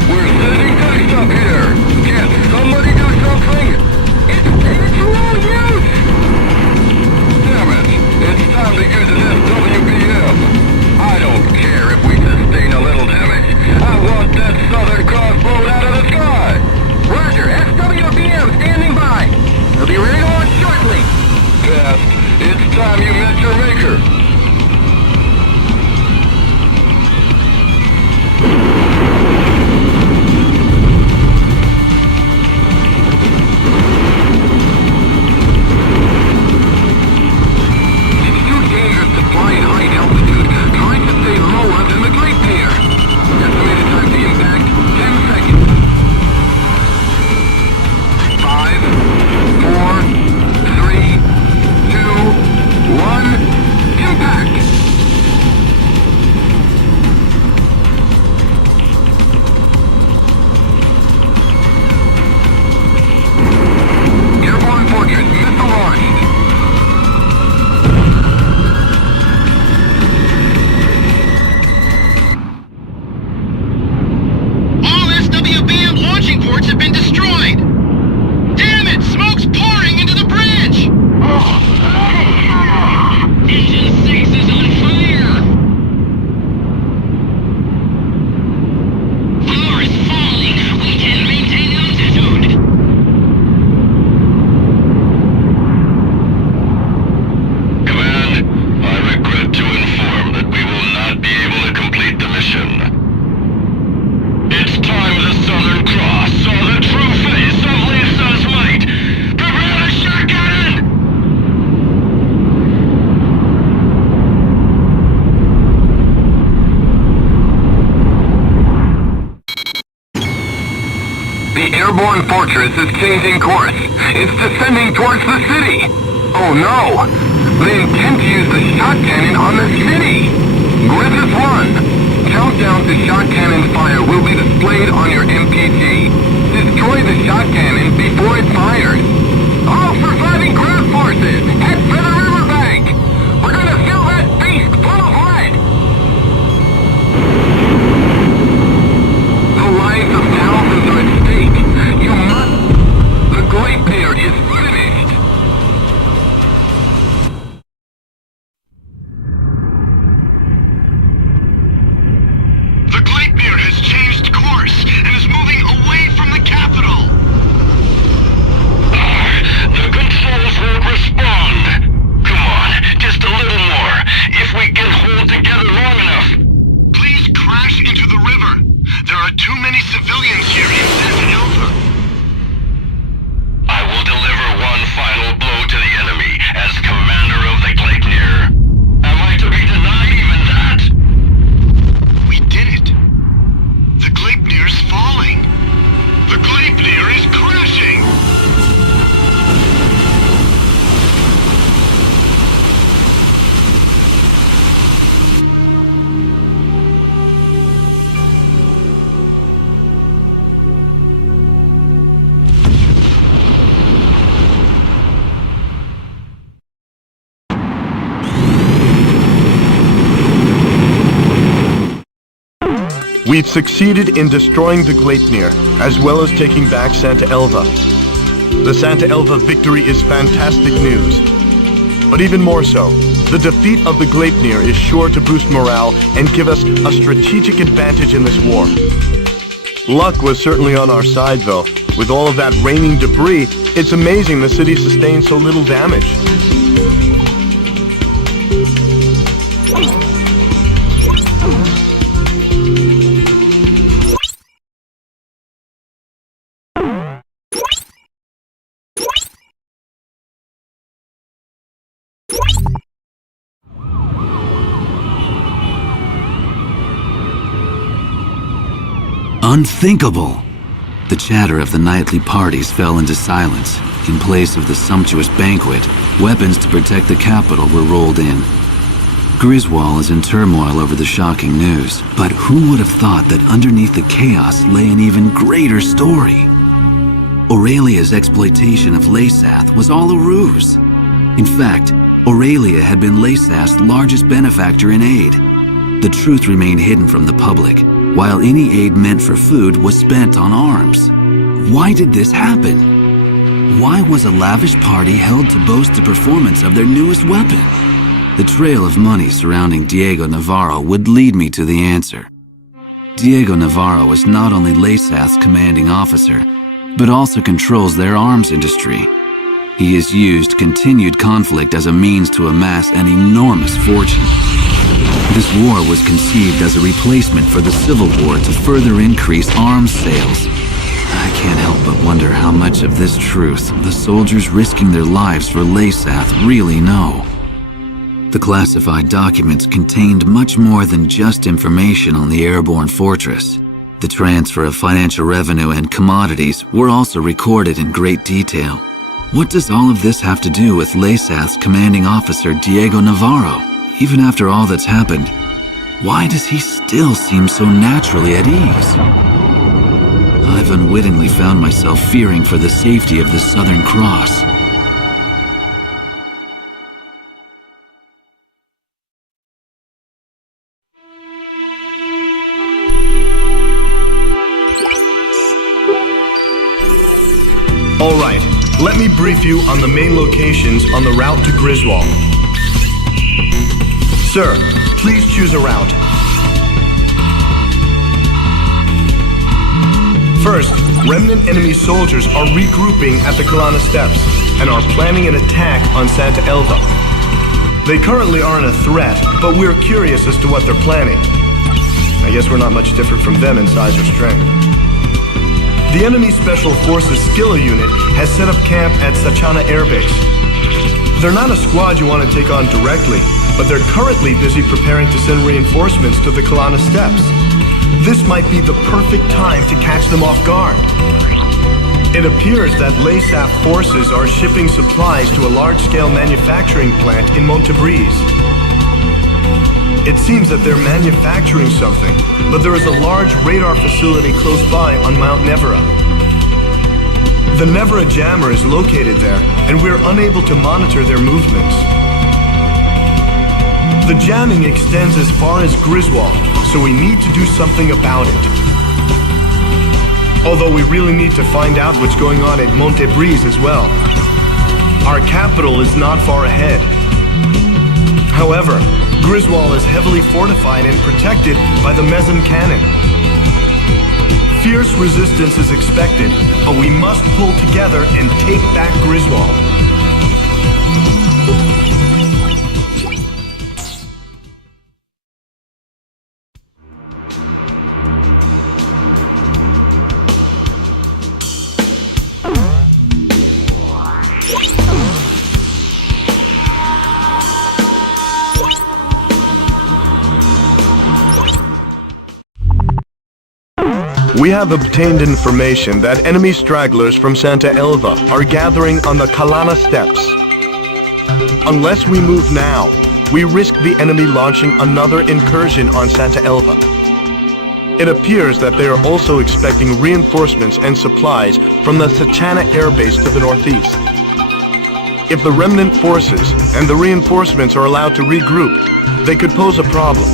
We're sending text up here! Can't somebody do something? It's no use! Damn it! It's time to use an SWBM! I don't care if we sustain a little damage. The airborne fortress is changing course. It's descending towards the city. Oh no! They intend to use the shot cannon on the city! Griffith 1! Countdown to shot cannon fire will be displayed on your MPG. Destroy the shot cannon before it fires. All surviving ground forces, head for the riverbank! We're gonna fill that beast full of lead! The lives of thousands are at stake. You must... The Gleipnir is finished! The Gleipnir has changed course and is moving away from the capital. The controls won't respond. Come on, just a little more. If we can hold together long enough. Please crash into the river. There are too many civilians here in Santa Elva. I will deliver one final blow to the enemy as commander of the Gleipnir. Am I to be denied even that? We did it. The Gleipnir's falling. The Gleipnir is crashing. We've succeeded in destroying the Gleipnir, as well as taking back Santa Elva. The Santa Elva victory is fantastic news. But even more so, the defeat of the Gleipnir is sure to boost morale and give us a strategic advantage in this war. Luck was certainly on our side, though. With all of that raining debris, it's amazing the city sustained so little damage. Unthinkable! The chatter of the nightly parties fell into silence. In place of the sumptuous banquet, weapons to protect the capital were rolled in. Griswold is in turmoil over the shocking news, but who would have thought that underneath the chaos lay an even greater story? Aurelia's exploitation of Laysath was all a ruse. In fact, Aurelia had been Laysath's largest benefactor in aid. The truth remained hidden from the public, while any aid meant for food was spent on arms. Why did this happen? Why was a lavish party held to boast the performance of their newest weapon? The trail of money surrounding Diego Navarro would lead me to the answer. Diego Navarro is not only Laysath's commanding officer, but also controls their arms industry. He has used continued conflict as a means to amass an enormous fortune. This war was conceived as a replacement for the Civil War to further increase arms sales. I can't help but wonder how much of this truth the soldiers risking their lives for Laysath really know. The classified documents contained much more than just information on the airborne fortress. The transfer of financial revenue and commodities were also recorded in great detail. What does all of this have to do with Laysath's commanding officer Diego Navarro? Even after all that's happened, why does he still seem so naturally at ease? I've unwittingly found myself fearing for the safety of the Southern Cross. All right, let me brief you on the main locations on the route to Griswold. Sir, please choose a route. First, remnant enemy soldiers are regrouping at the Kalana Steps and are planning an attack on Santa Elva. They currently aren't a threat, but we're curious as to what they're planning. I guess we're not much different from them in size or strength. The enemy Special Forces Skilla unit has set up camp at Sachana Air Base. They're not a squad you want to take on directly, but they're currently busy preparing to send reinforcements to the Kalana Steps. This might be the perfect time to catch them off guard. It appears that LASAF forces are shipping supplies to a large-scale manufacturing plant in Montebriz. It seems that they're manufacturing something, but there is a large radar facility close by on Mount Nevera. The Nevera jammer is located there, and we're unable to monitor their movements. The jamming extends as far as Griswold, so we need to do something about it. Although we really need to find out what's going on at Montebriz as well. Our capital is not far ahead. However, Griswold is heavily fortified and protected by the Mezen cannon. Fierce resistance is expected, but we must pull together and take back Griswold. We have obtained information that enemy stragglers from Santa Elva are gathering on the Kalana steppes. Unless we move now, we risk the enemy launching another incursion on Santa Elva. It appears that they are also expecting reinforcements and supplies from the Sachana Air Base to the northeast. If the remnant forces and the reinforcements are allowed to regroup, they could pose a problem.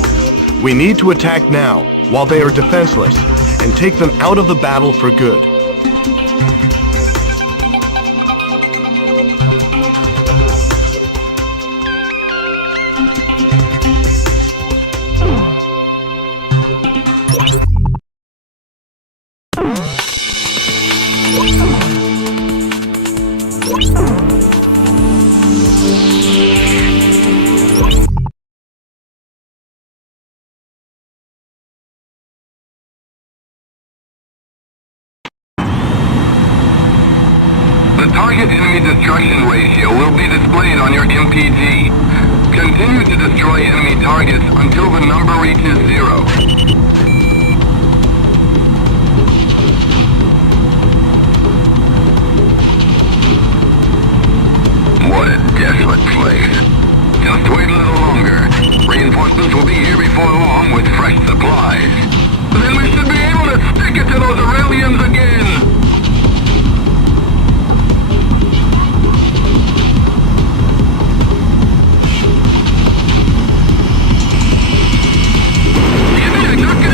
We need to attack now, while they are defenseless, and take them out of the battle for good. Target enemy destruction ratio will be displayed on your MPG. Continue to destroy enemy targets until the number reaches 0. What a desolate place. Just wait a little longer. Reinforcements will be here before long with fresh supplies. Then we should be able to stick it to those Aurelians again! Look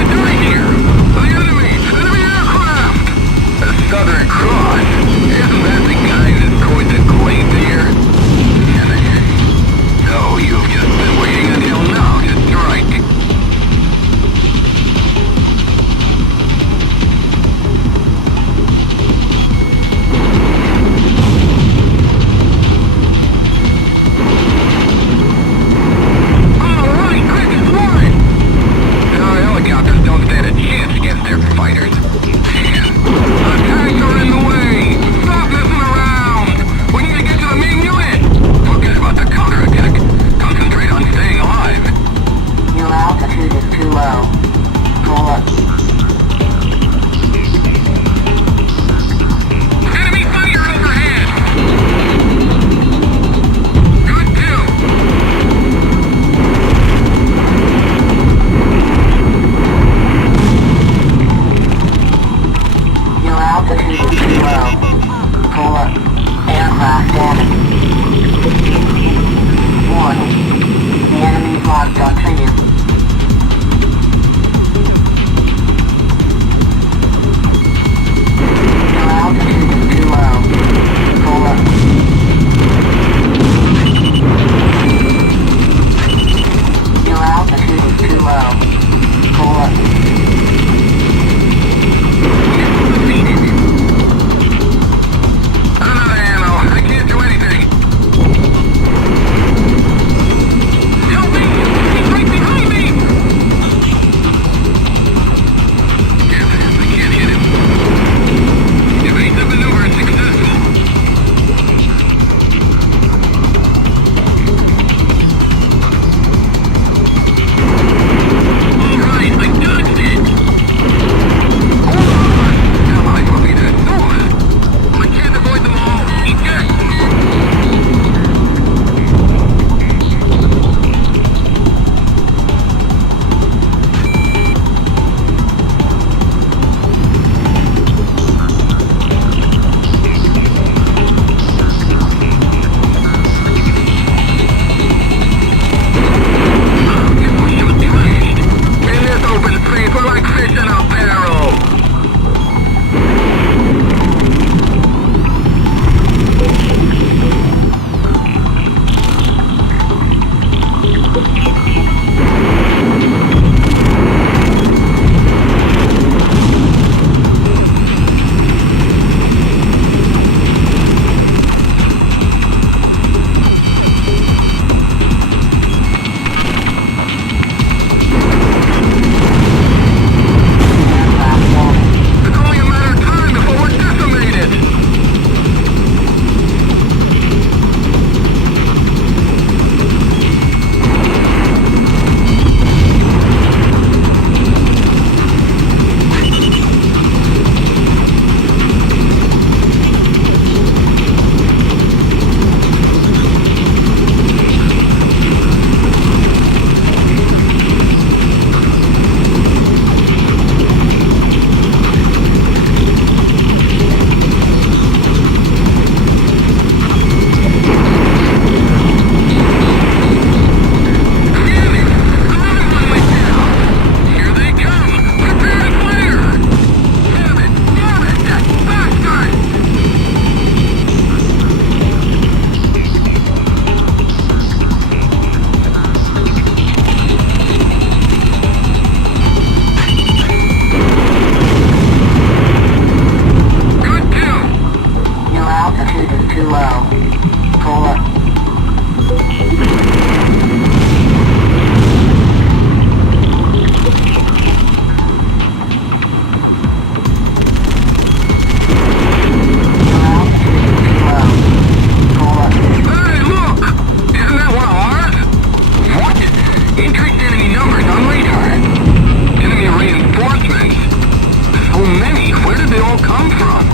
signal come from?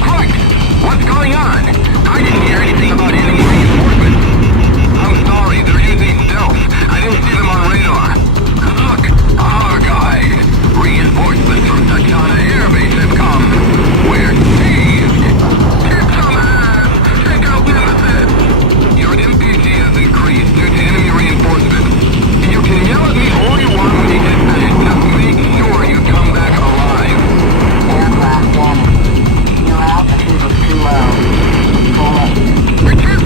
Quick! What's going on? I didn't hear anything about enemy reinforcements. I'm sorry, they're using stealth. I didn't see them on radar. Look, our guys. Reinforcements from Tachana Air Base have come. We're saved. Kick some ass. Take out Nemesis. Your MPG has increased due to enemy reinforcements. You can yell at me all you want when you get finished. Just make sure you come back alive. Aircraft damaged. Your altitude is too low. Pull up. Return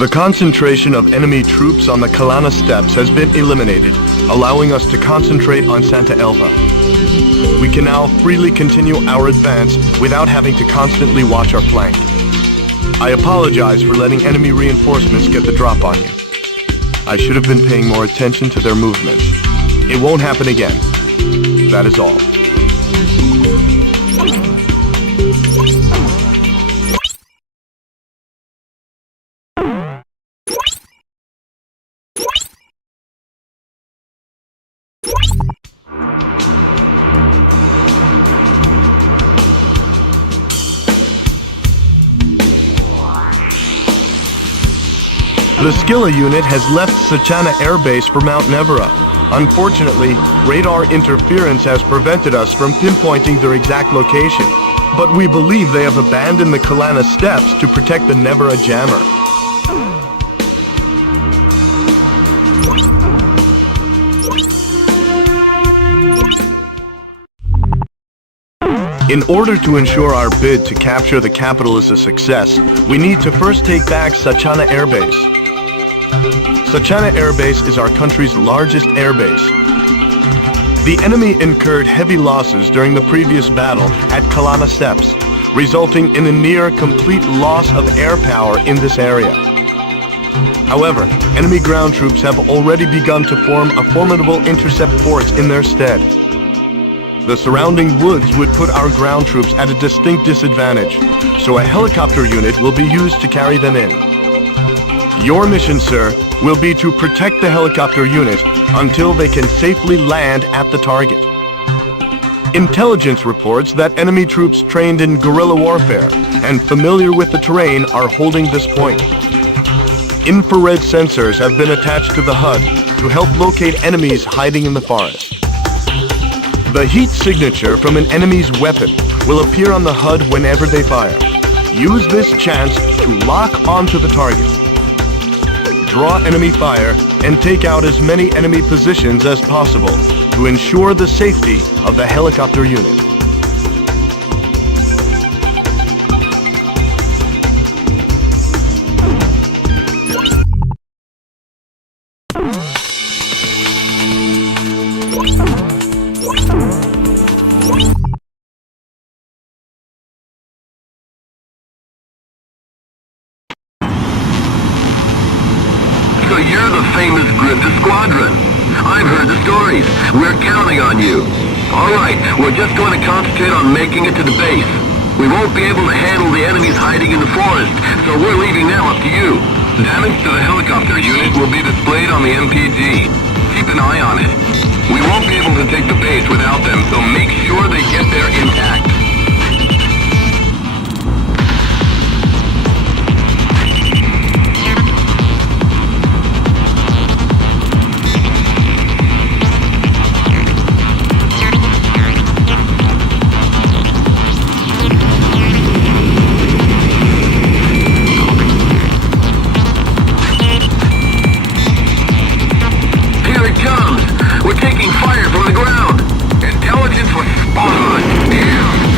The concentration of enemy troops on the Kalana steppes has been eliminated, allowing us to concentrate on Santa Elva. We can now freely continue our advance without having to constantly watch our flank. I apologize for letting enemy reinforcements get the drop on you. I should have been paying more attention to their movements. It won't happen again. That is all. The Skilla unit has left Sachana Air Base for Mount Nevera. Unfortunately, radar interference has prevented us from pinpointing their exact location. But we believe they have abandoned the Kalana steppes to protect the Nevera jammer. In order to ensure our bid to capture the capital is a success, we need to first take back Sachana Air Base. Sachana Air Base is our country's largest air base. The enemy incurred heavy losses during the previous battle at Kalana Steppes, resulting in a near complete loss of air power in this area. However, enemy ground troops have already begun to form a formidable intercept force in their stead. The surrounding woods would put our ground troops at a distinct disadvantage, so a helicopter unit will be used to carry them in. Your mission, sir, will be to protect the helicopter unit until they can safely land at the target. Intelligence reports that enemy troops trained in guerrilla warfare and familiar with the terrain are holding this point. Infrared sensors have been attached to the HUD to help locate enemies hiding in the forest. The heat signature from an enemy's weapon will appear on the HUD whenever they fire. Use this chance to lock onto the target. Draw enemy fire and take out as many enemy positions as possible to ensure the safety of the helicopter unit. So you're the famous Griffith Squadron. I've heard the stories. We're counting on you. All right, we're just going to concentrate on making it to the base. We won't be able to handle the enemies hiding in the forest, so we're leaving them up to you. Damage to the helicopter unit will be displayed on the MPG. Keep an eye on it. We won't be able to take the base without them, so make sure they get there intact. We're taking fire from the ground. Intelligence was spot on. Damn.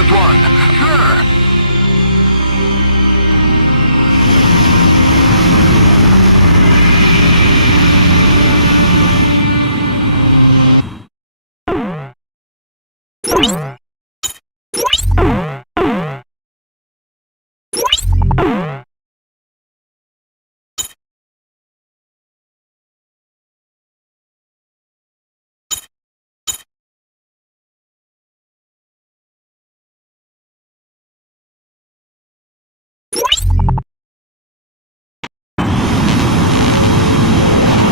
Nexus 1. Sir!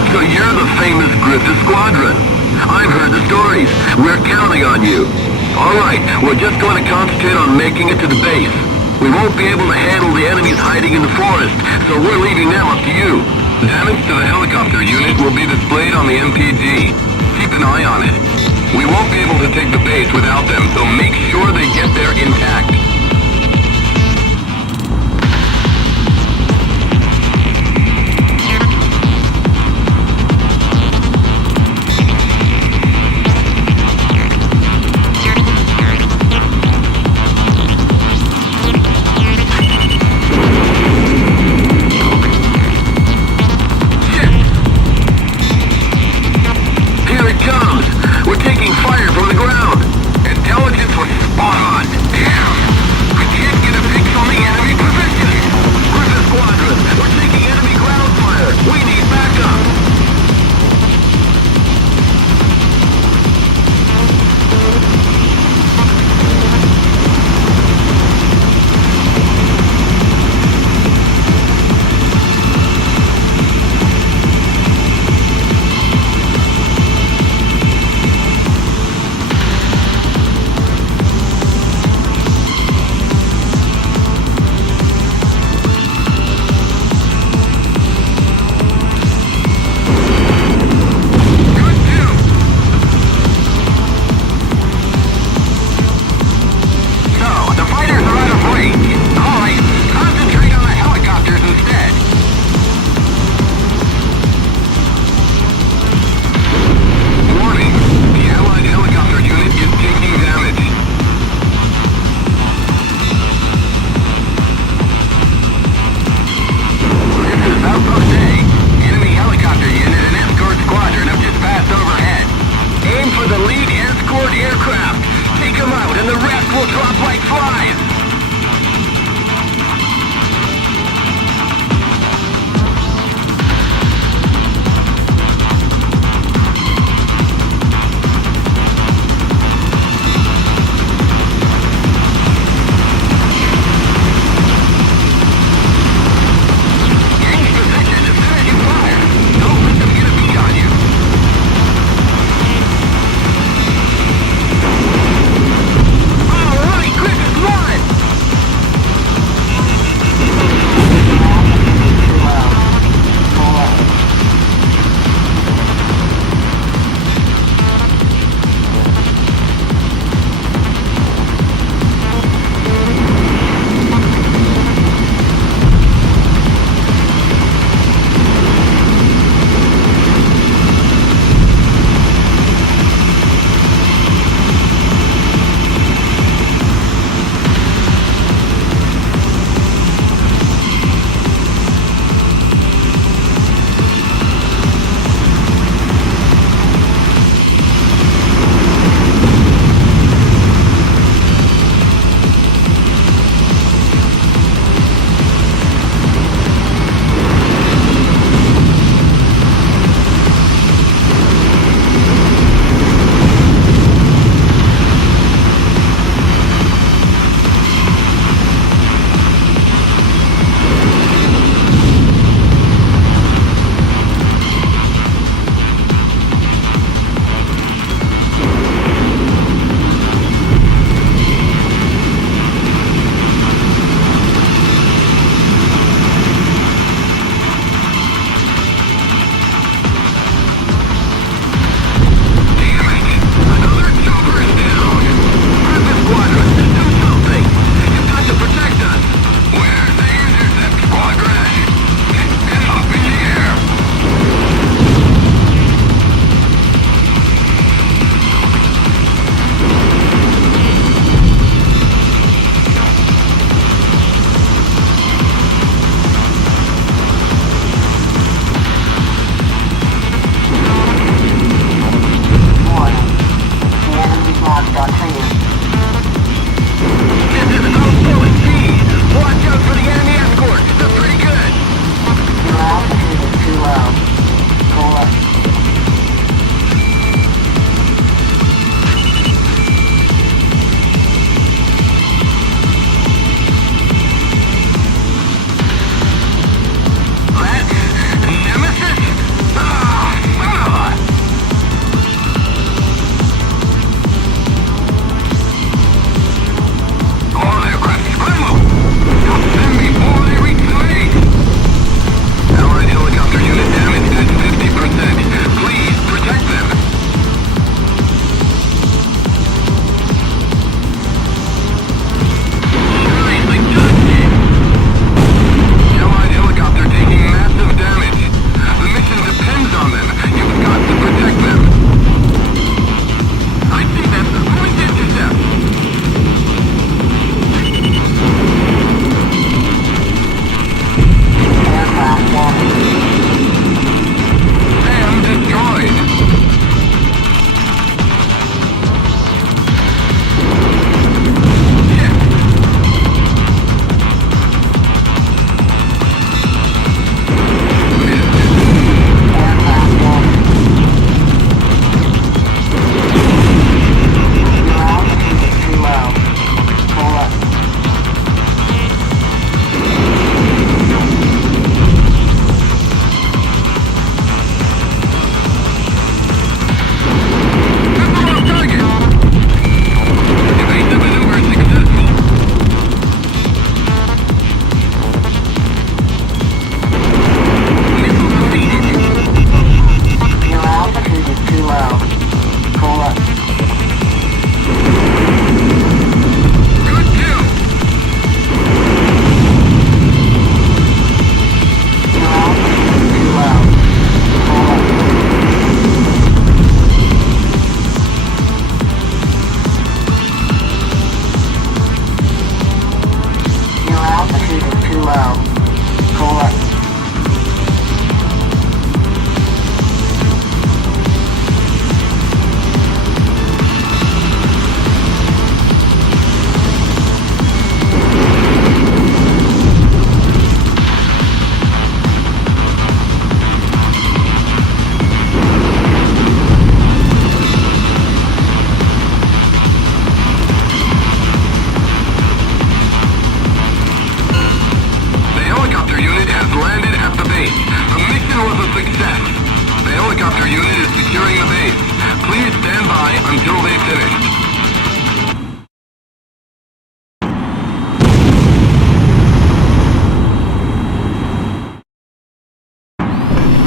So you're the famous Griffith Squadron. I've heard the stories. We're counting on you. Alright, we're just going to concentrate on making it to the base. We won't be able to handle the enemies hiding in the forest, so we're leaving them up to you. Damage to the helicopter unit will be displayed on the MPG. Keep an eye on it. We won't be able to take the base without them, so make sure they get there intact. We're taking fire from the ground. Intelligence was spot on. Damn!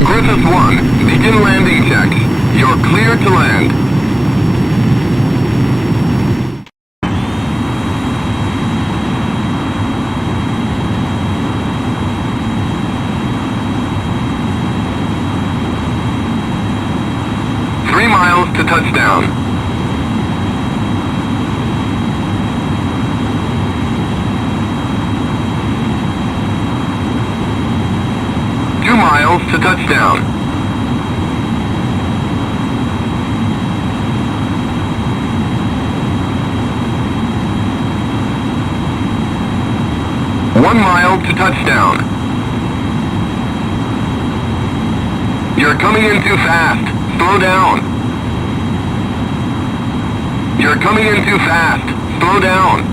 Griffith 1, begin landing check. You're clear to land. To touchdown. Two miles to touchdown. One mile to touchdown. You're coming in too fast. Slow down. You're coming in too fast. Slow down.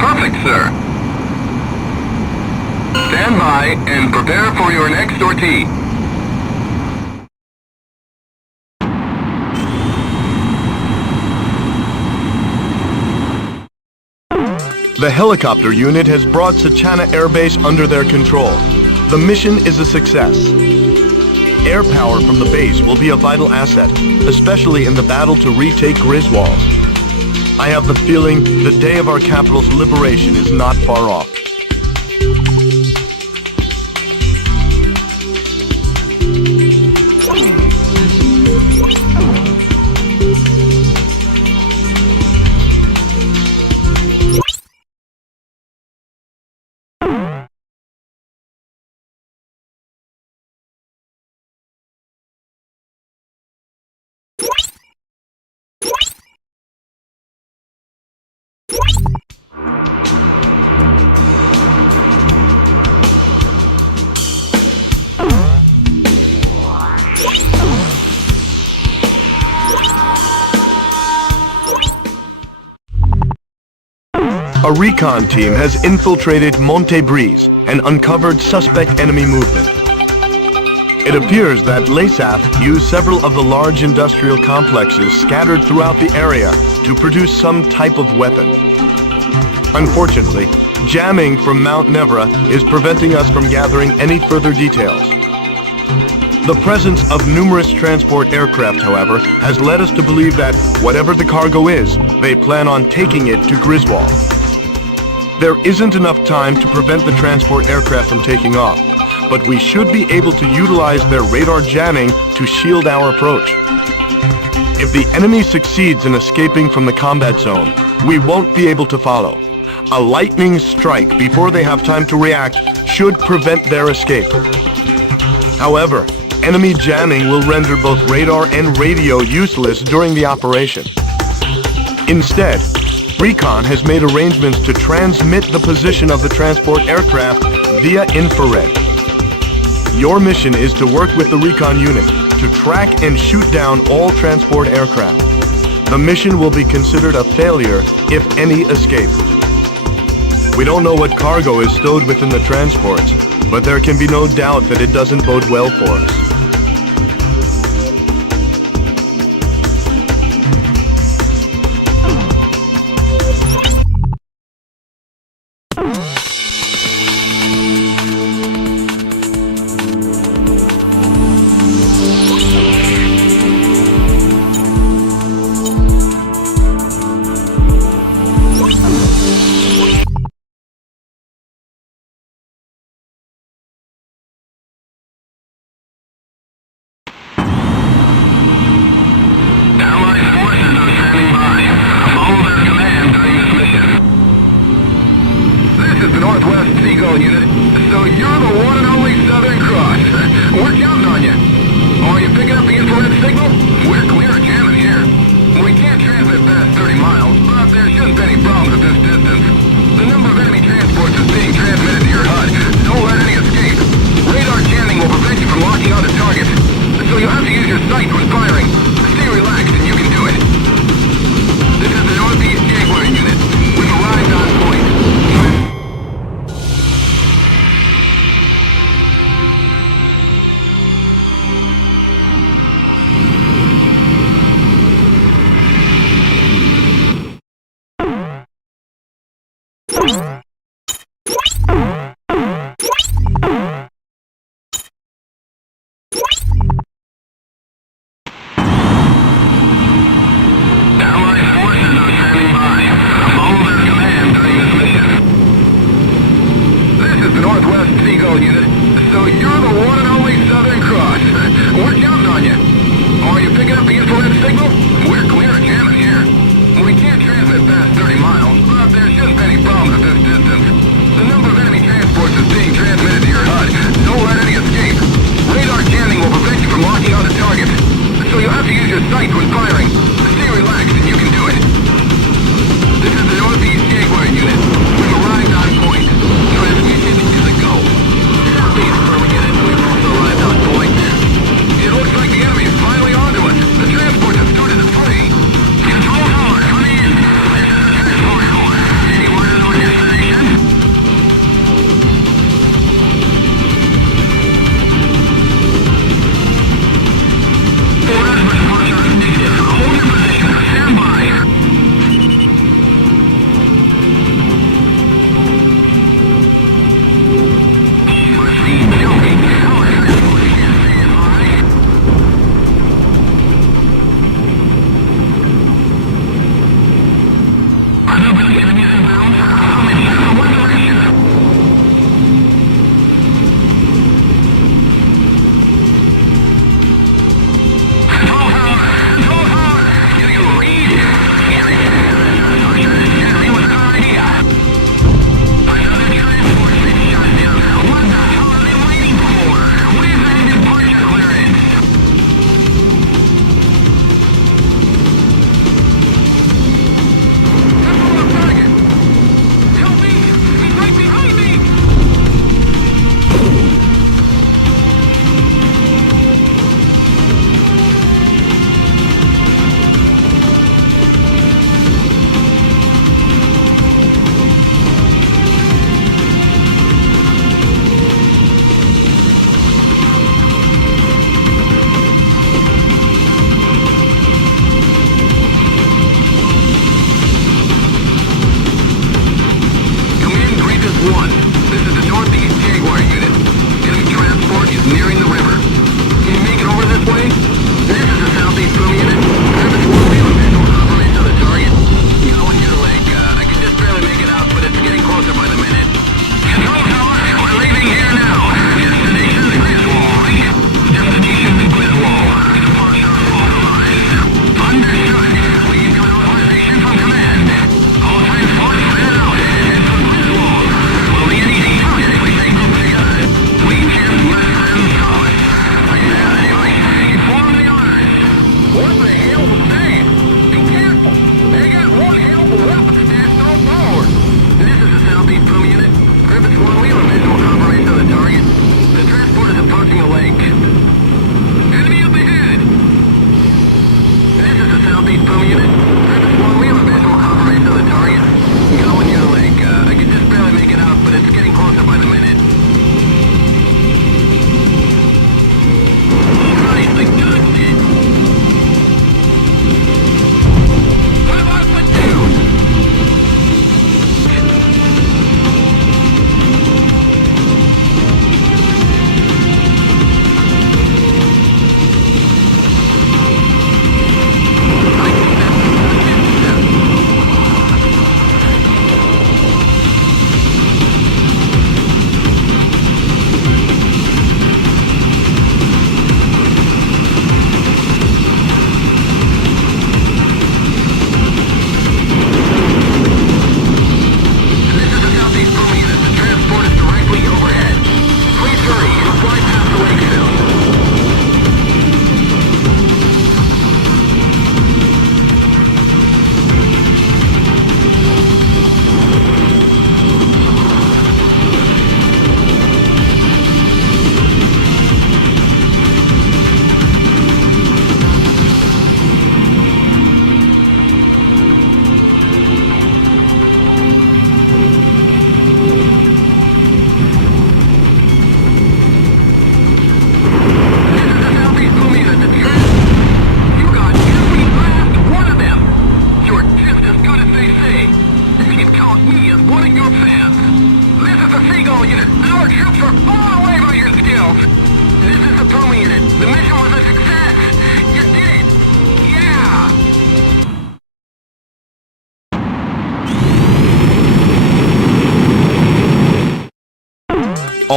Perfect, sir. Stand by and prepare for your next sortie. The helicopter unit has brought Sachana Air Base under their control. The mission is a success. Air power from the base will be a vital asset, especially in the battle to retake Griswold. I have the feeling the day of our capital's liberation is not far off. A recon team has infiltrated Monte Breeze and uncovered suspect enemy movement. It appears that LAYSAT used several of the large industrial complexes scattered throughout the area to produce some type of weapon. Unfortunately, jamming from Mount Nevra is preventing us from gathering any further details. The presence of numerous transport aircraft, however, has led us to believe that whatever the cargo is, they plan on taking it to Griswold. There isn't enough time to prevent the transport aircraft from taking off, but we should be able to utilize their radar jamming to shield our approach. If the enemy succeeds in escaping from the combat zone, we won't be able to follow. A lightning strike before they have time to react should prevent their escape. However, enemy jamming will render both radar and radio useless during the operation. Instead, Recon has made arrangements to transmit the position of the transport aircraft via infrared. Your mission is to work with the Recon unit to track and shoot down all transport aircraft. The mission will be considered a failure if any escape. We don't know what cargo is stowed within the transports, but there can be no doubt that it doesn't bode well for us.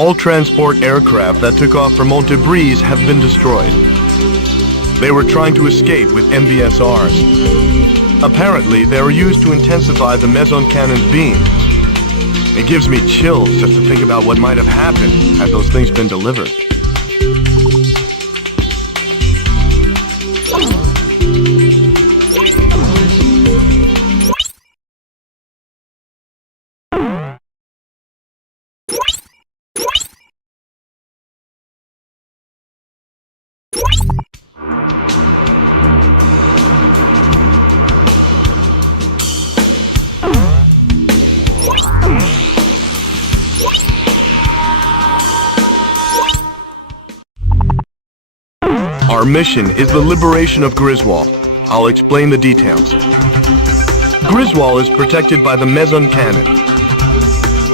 All transport aircraft that took off from Montebriz have been destroyed. They were trying to escape with MBSRs. Apparently, they were used to intensify the Maison cannon's beam. It gives me chills just to think about what might have happened had those things been delivered. Our mission is the liberation of Griswold. I'll explain the details. Griswold is protected by the Maison cannon.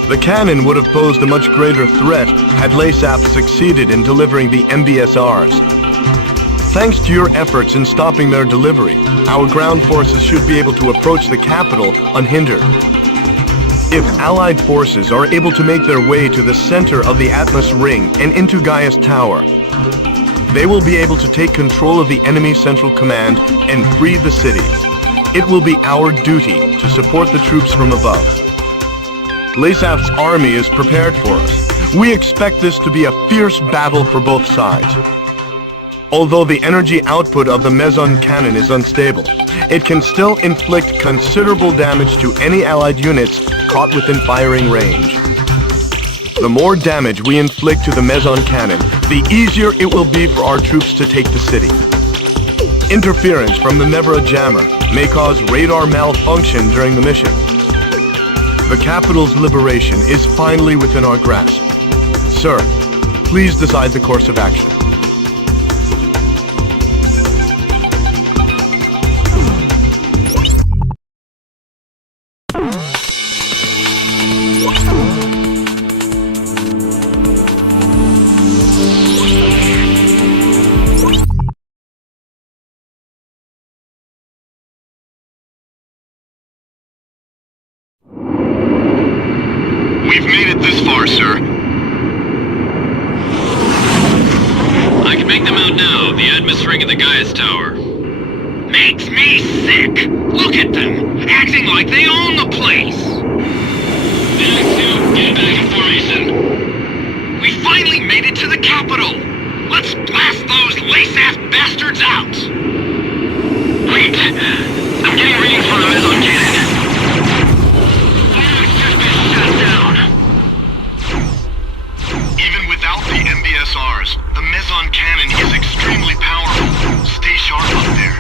The cannon would have posed a much greater threat had LASAP succeeded in delivering the MBSRs. Thanks to your efforts in stopping their delivery, our ground forces should be able to approach the capital unhindered. If Allied forces are able to make their way to the center of the Atmos Ring and into Gaia's Tower, they will be able to take control of the enemy central command and free the city. It will be our duty to support the troops from above. LASAP's army is prepared for us. We expect this to be a fierce battle for both sides. Although the energy output of the Maison cannon is unstable, it can still inflict considerable damage to any Allied units caught within firing range. The more damage we inflict to the Maison cannon, the easier it will be for our troops to take the city. Interference from the Nevra jammer may cause radar malfunction during the mission. The capital's liberation is finally within our grasp. Sir, please decide the course of action. We've made it this far, sir. I can make them out now. The Atmos Ring at the Gaia's Tower. Makes me sick! Look at them! Acting like they own the place! Get back in formation. We finally made it to the capital! Let's blast those lace-ass bastards out! Wait! I'm getting readings from the Maison cannon. The MBSRs, the Maison cannon is extremely powerful. Stay sharp up there.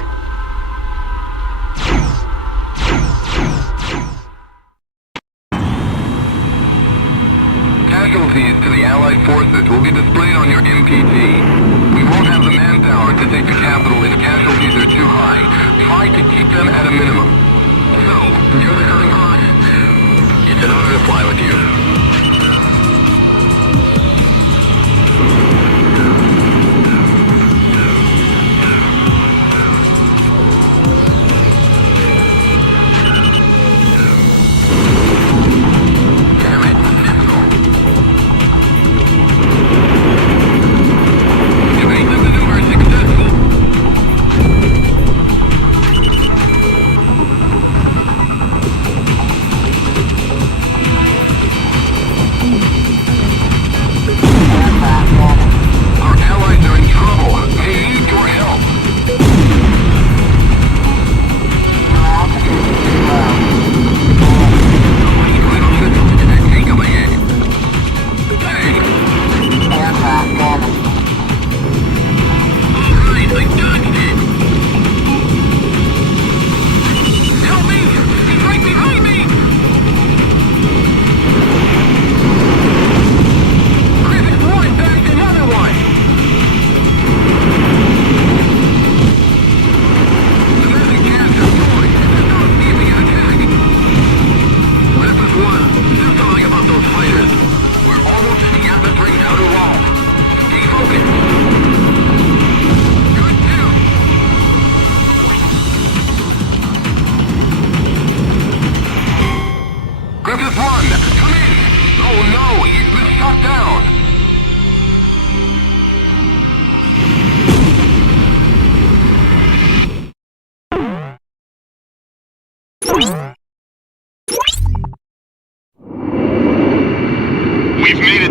Casualties to the Allied forces will be displayed on your MPT. We won't have the manpower to take the capital if casualties are too high. Try to keep them at a minimum. So, you're the cutting hot. It's an honor to fly with you.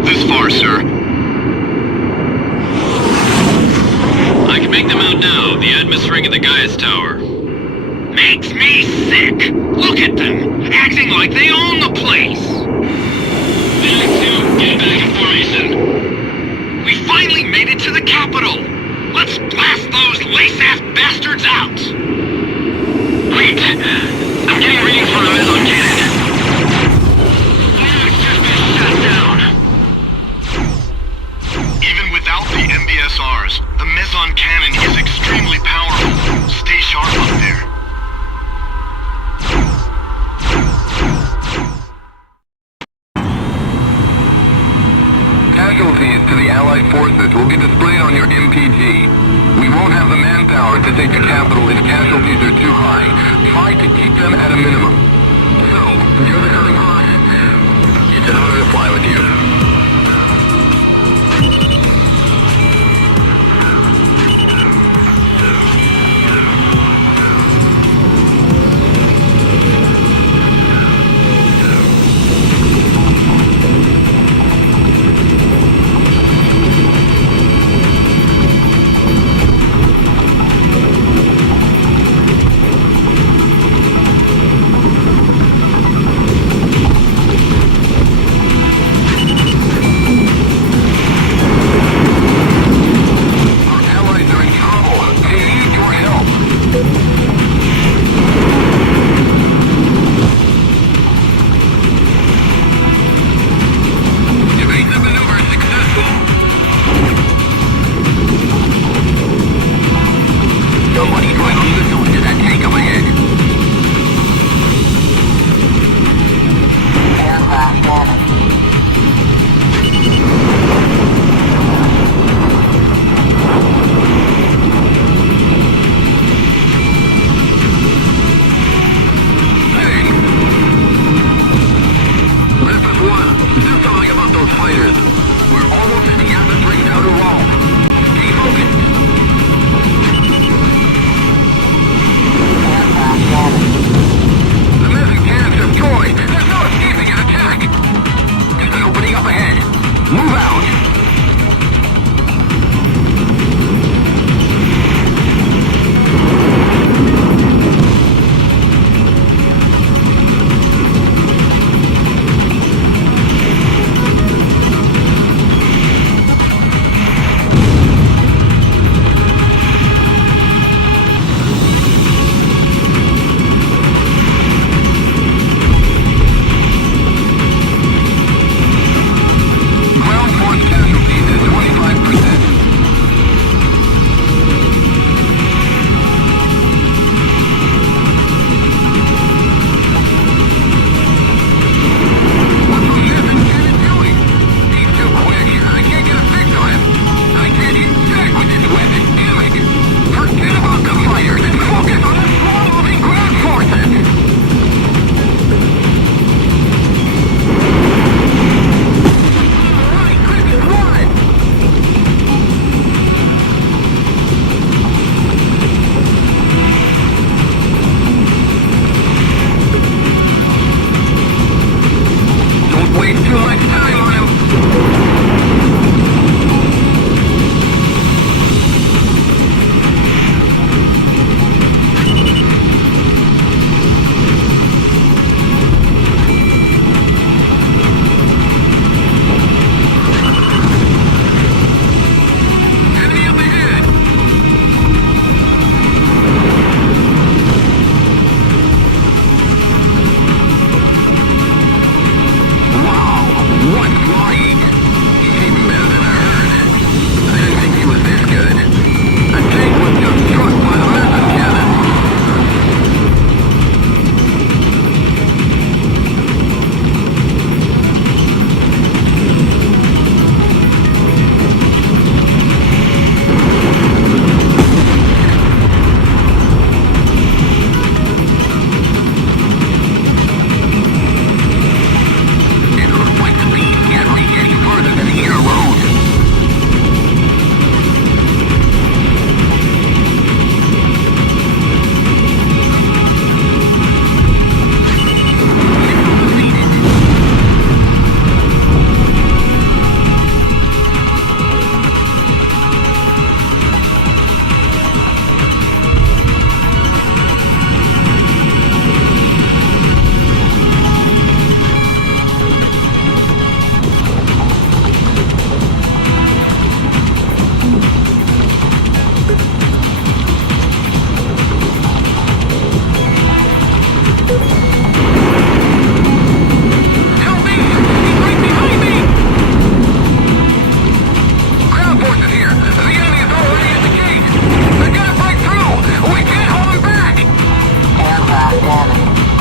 This far, sir. I can make them out now. The Admis ring in the Gaius Tower. Makes me sick. Look at them, acting like they own the place. Back to get back in formation. We finally made it to the capital. Let's blast those Laysath bastards out. Wait, I'm getting readings from the Meson cannon. It's just been shut down. Even without the MBSRs, the Meson cannon is extremely powerful. Stay sharp up there. Casualties to the Allied forces will be displayed on your MPG. We won't have the manpower to take the capital if casualties are too high. Try to keep them at a minimum. So, you're the cutting boss. It's an honor to fly with you.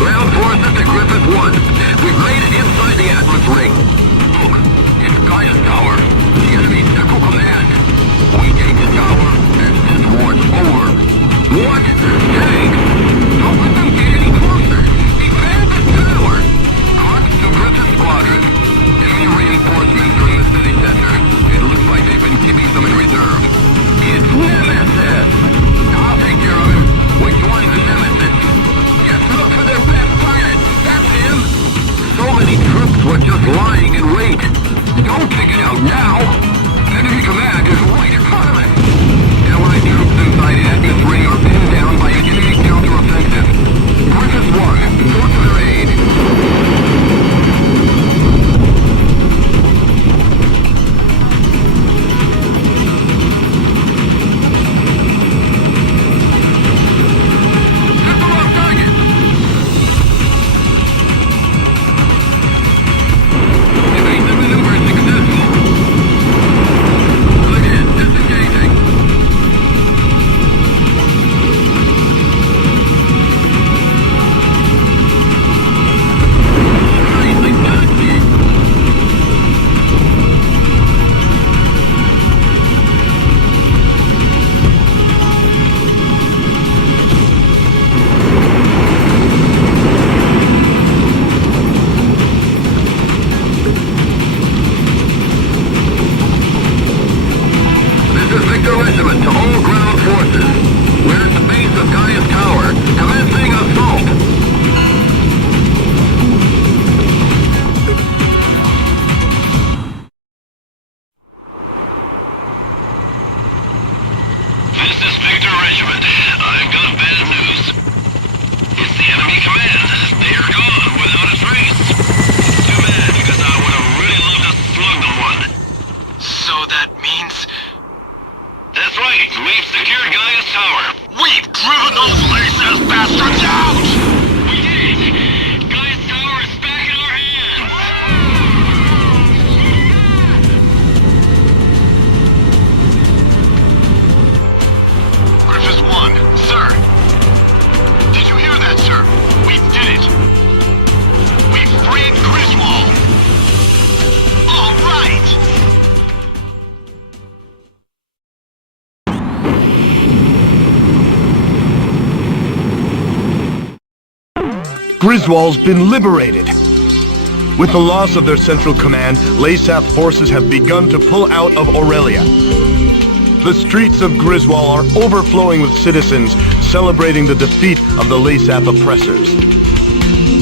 Ground forces to Griffith 1. We've made it inside the Atlas ring. Look, it's Gaia's tower. The enemy's central command. We take the tower, and this war's over. What? Tank! Don't let them get any closer! Defend the tower! Crux to Griffith Squadron. Enemy reinforcements are in the city center. It looks like they've been keeping some in reserve. It's Nemesis! I'll take care of him. Which one's the Nemesis? Just look for their best pilot. That's him! So many troops were just lying in wait. Don't take it out now! Enemy command is right in front of us! Allied troops inside the Atlas ring are pinned down by an enemy counteroffensive. Griffith 1, go to their aid. Griswold's been liberated. With the loss of their central command, LASAF forces have begun to pull out of Aurelia. The streets of Griswold are overflowing with citizens celebrating the defeat of the LASAF oppressors.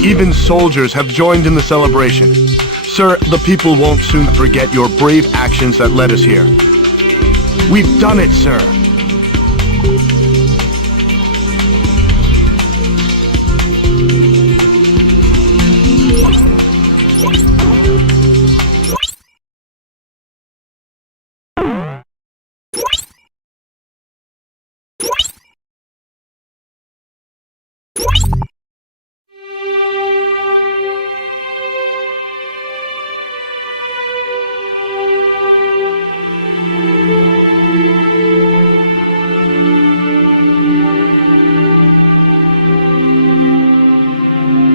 Even soldiers have joined in the celebration. Sir, the people won't soon forget your brave actions that led us here. We've done it, sir.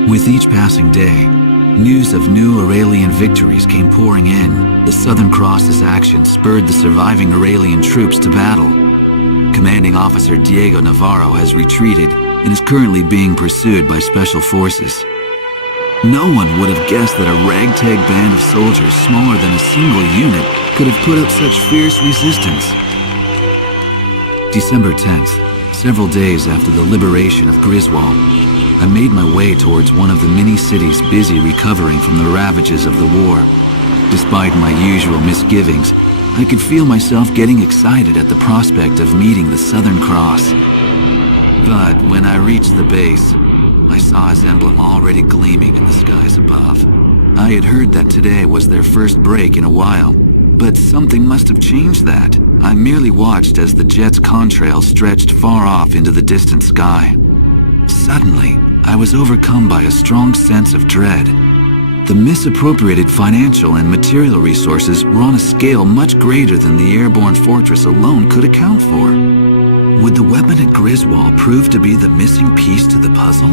With each passing day, news of new Aurelian victories came pouring in. The Southern Cross's action spurred the surviving Aurelian troops to battle. Commanding Officer Diego Navarro has retreated and is currently being pursued by Special Forces. No one would have guessed that a ragtag band of soldiers smaller than a single unit could have put up such fierce resistance. December 10th, several days after the liberation of Griswold, I made my way towards one of the many cities busy recovering from the ravages of the war. Despite my usual misgivings, I could feel myself getting excited at the prospect of meeting the Southern Cross. But when I reached the base, I saw his emblem already gleaming in the skies above. I had heard that today was their first break in a while, but something must have changed that. I merely watched as the jet's contrail stretched far off into the distant sky. Suddenly, I was overcome by a strong sense of dread. The misappropriated financial and material resources were on a scale much greater than the airborne fortress alone could account for. Would the weapon at Griswold prove to be the missing piece to the puzzle?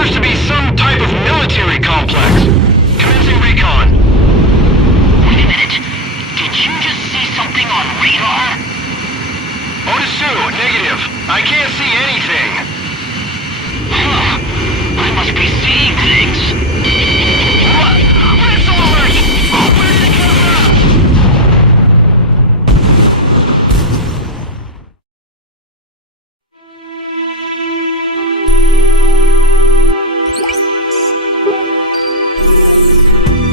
appears to be some type of military complex. Commencing recon. Wait a minute. Did you just see something on radar? Otis 2, negative. I can't see anything. Huh. I must be seeing things. What? Missile alert! Where did it come from?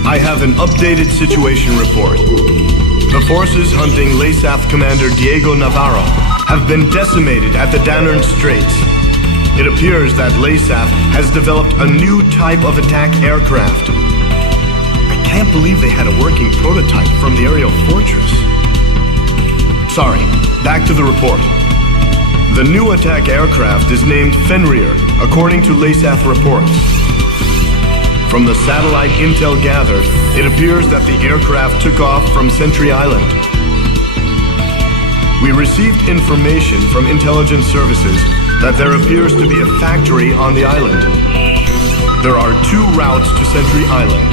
I have an updated situation report. The forces hunting LASAF Commander Diego Navarro have been decimated at the Danern Straits. It appears that LASAF has developed a new type of attack aircraft. I can't believe they had a working prototype from the aerial fortress. Sorry, back to the report. The new attack aircraft is named Fenrir, according to LASAF reports. From the satellite intel gathered, it appears that the aircraft took off from Sentry Island. We received information from intelligence services that there appears to be a factory on the island. There are 2 routes to Sentry Island.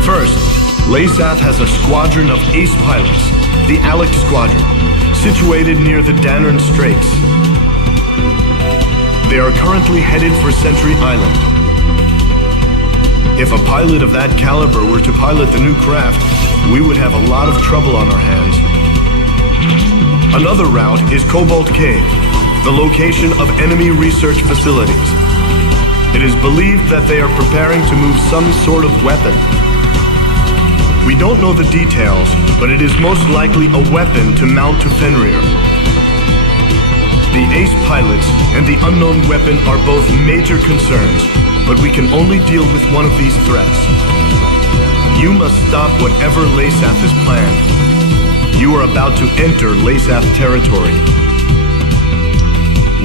First, LASAF has a squadron of ace pilots, the Alex Squadron, situated near the Danern Straits. They are currently headed for Sentry Island. If a pilot of that caliber were to pilot the new craft, we would have a lot of trouble on our hands. Another route is Cobalt Cave, the location of enemy research facilities. It is believed that they are preparing to move some sort of weapon. We don't know the details, but it is most likely a weapon to mount to Fenrir. The ace pilots and the unknown weapon are both major concerns, but we can only deal with one of these threats. You must stop whatever LASAF has planned. You are about to enter LASAF territory.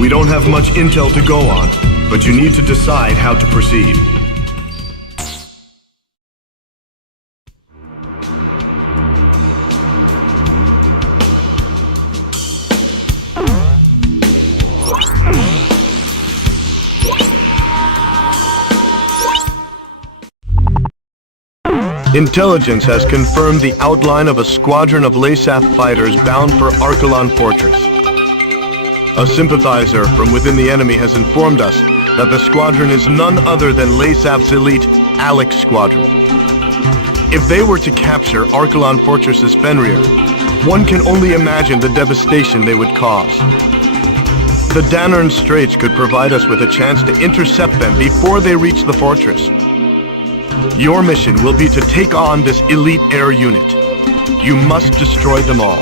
We don't have much intel to go on, but you need to decide how to proceed. Intelligence has confirmed the outline of a squadron of LASAF fighters bound for Archelon Fortress. A sympathizer from within the enemy has informed us that the squadron is none other than LASAF's elite Alex Squadron. If they were to capture Archelon Fortress's Fenrir, one can only imagine the devastation they would cause. The Danern Straits could provide us with a chance to intercept them before they reach the fortress. Your mission will be to take on this elite air unit. You must destroy them all.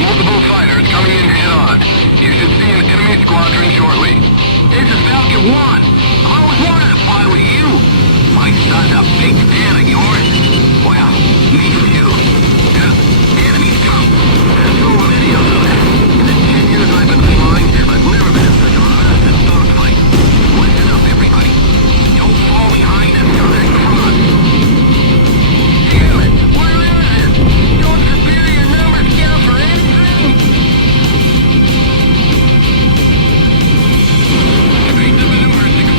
Multiple fighters coming in head-on. You should see an enemy squadron shortly. This is Falcon 1. I always wanted to fly with you. My son's a big fan of yours. Well, me too. The enemies come. There's so many of them. In the 10 years I've been flying, I've never been in such a rush and dogfight. Listen up, everybody. Don't fall behind and go that cross. Damn it! Where is it? Don't superior numbers count for anything? Straight to the number 6.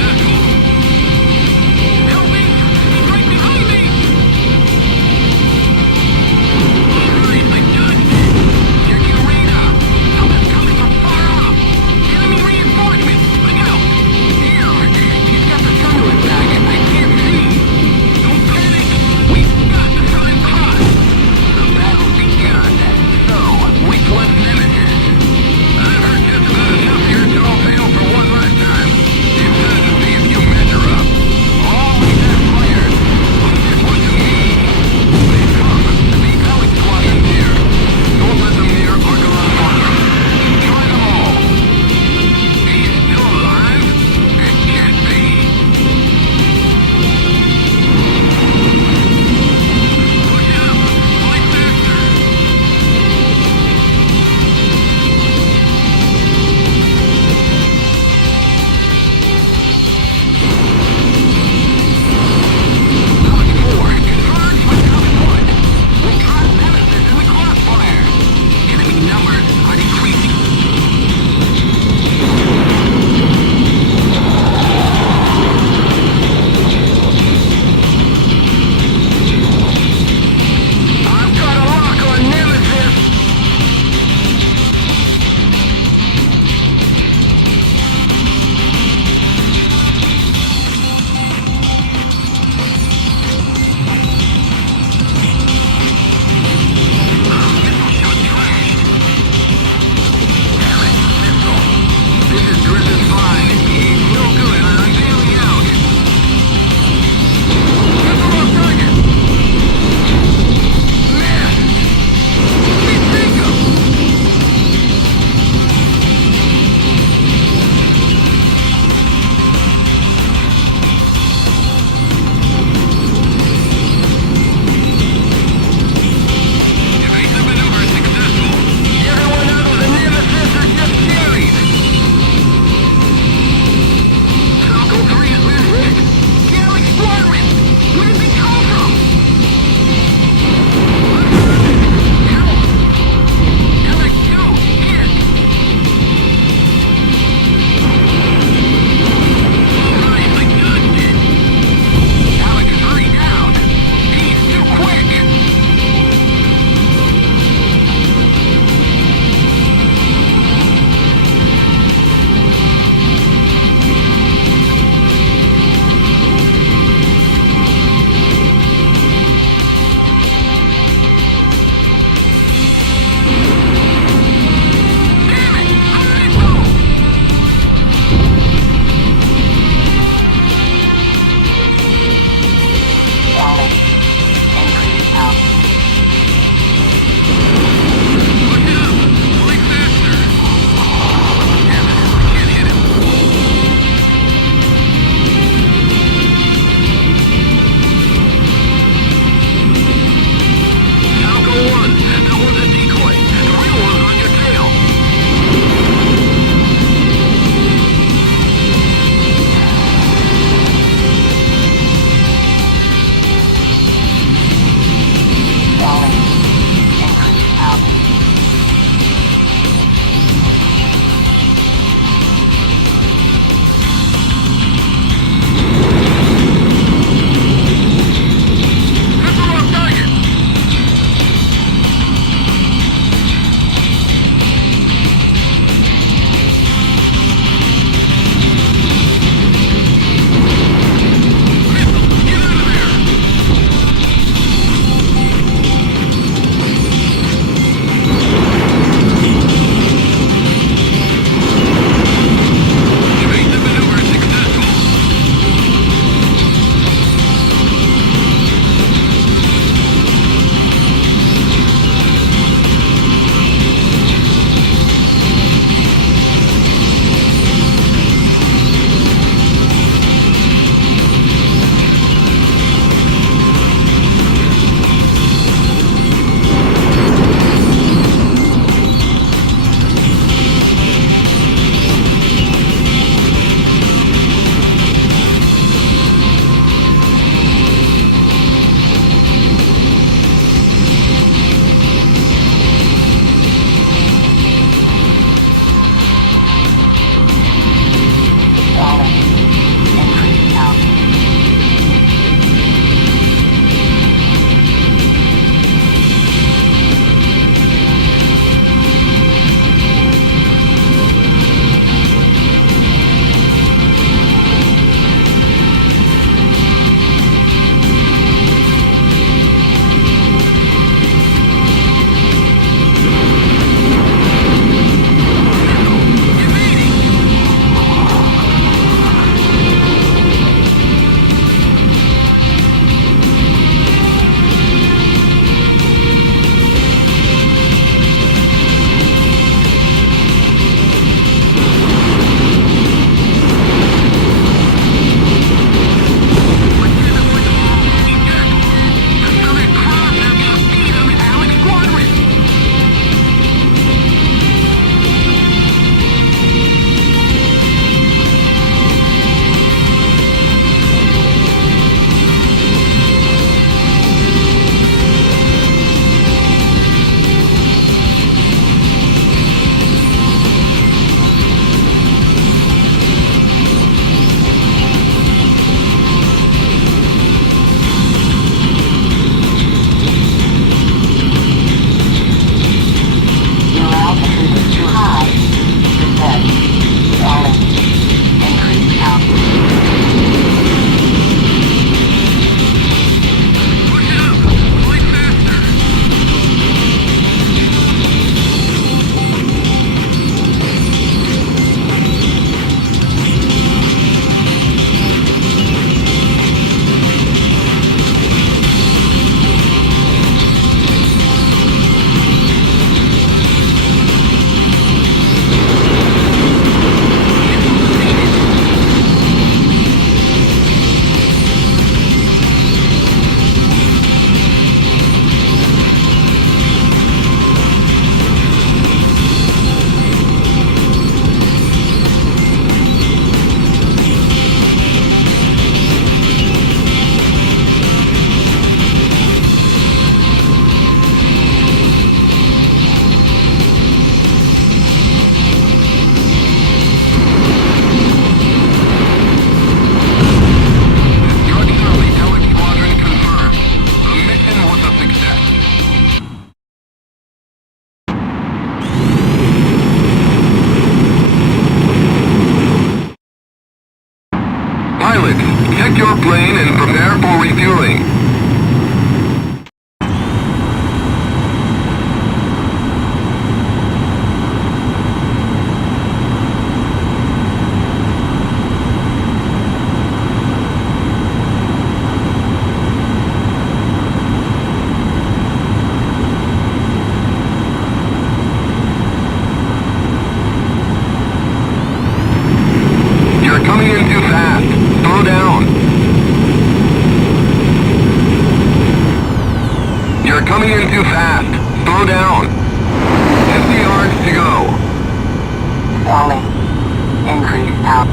Increase power.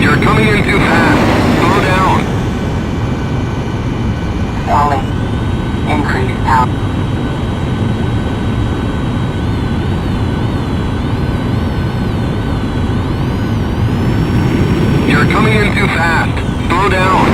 You're coming in too fast. Slow down. Stalling. Increase power. You're coming in too fast. Slow down.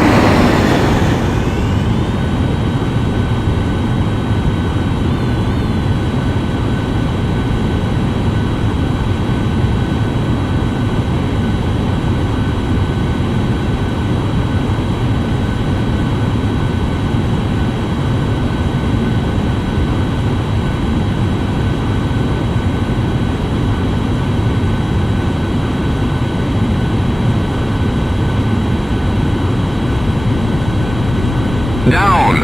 Down.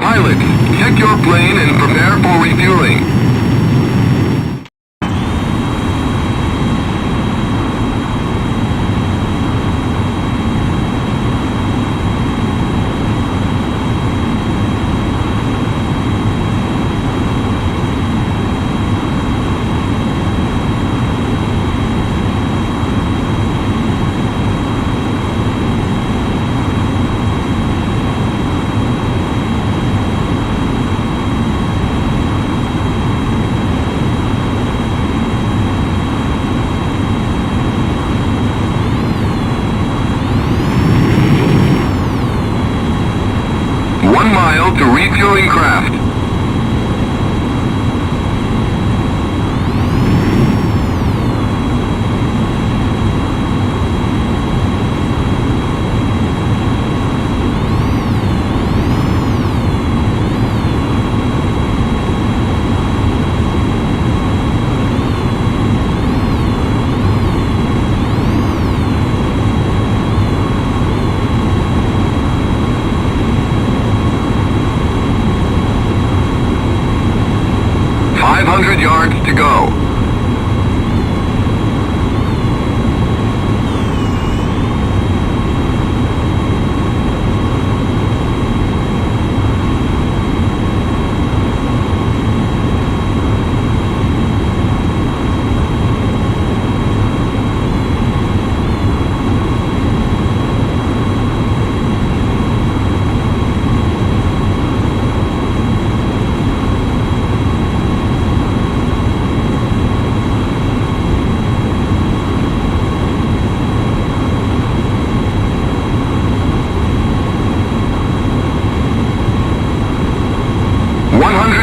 Pilots, check your plane and prepare for refueling. To refueling craft. Yards to go.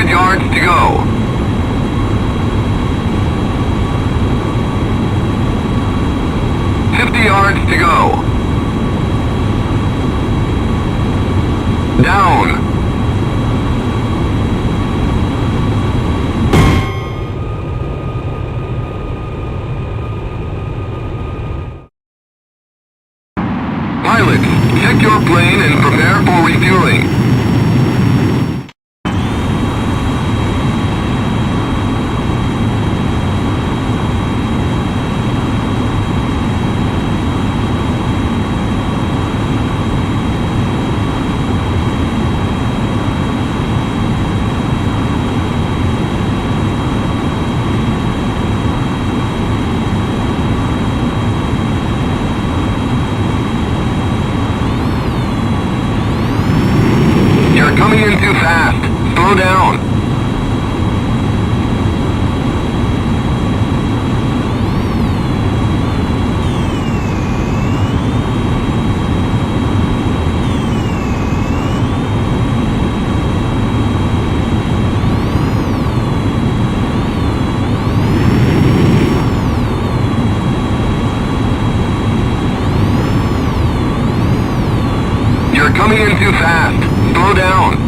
Yards to go. Yards to go. Down. Pilots, check your plane and prepare for refueling. Coming in too fast. Slow down. You're coming in too fast. Slow down.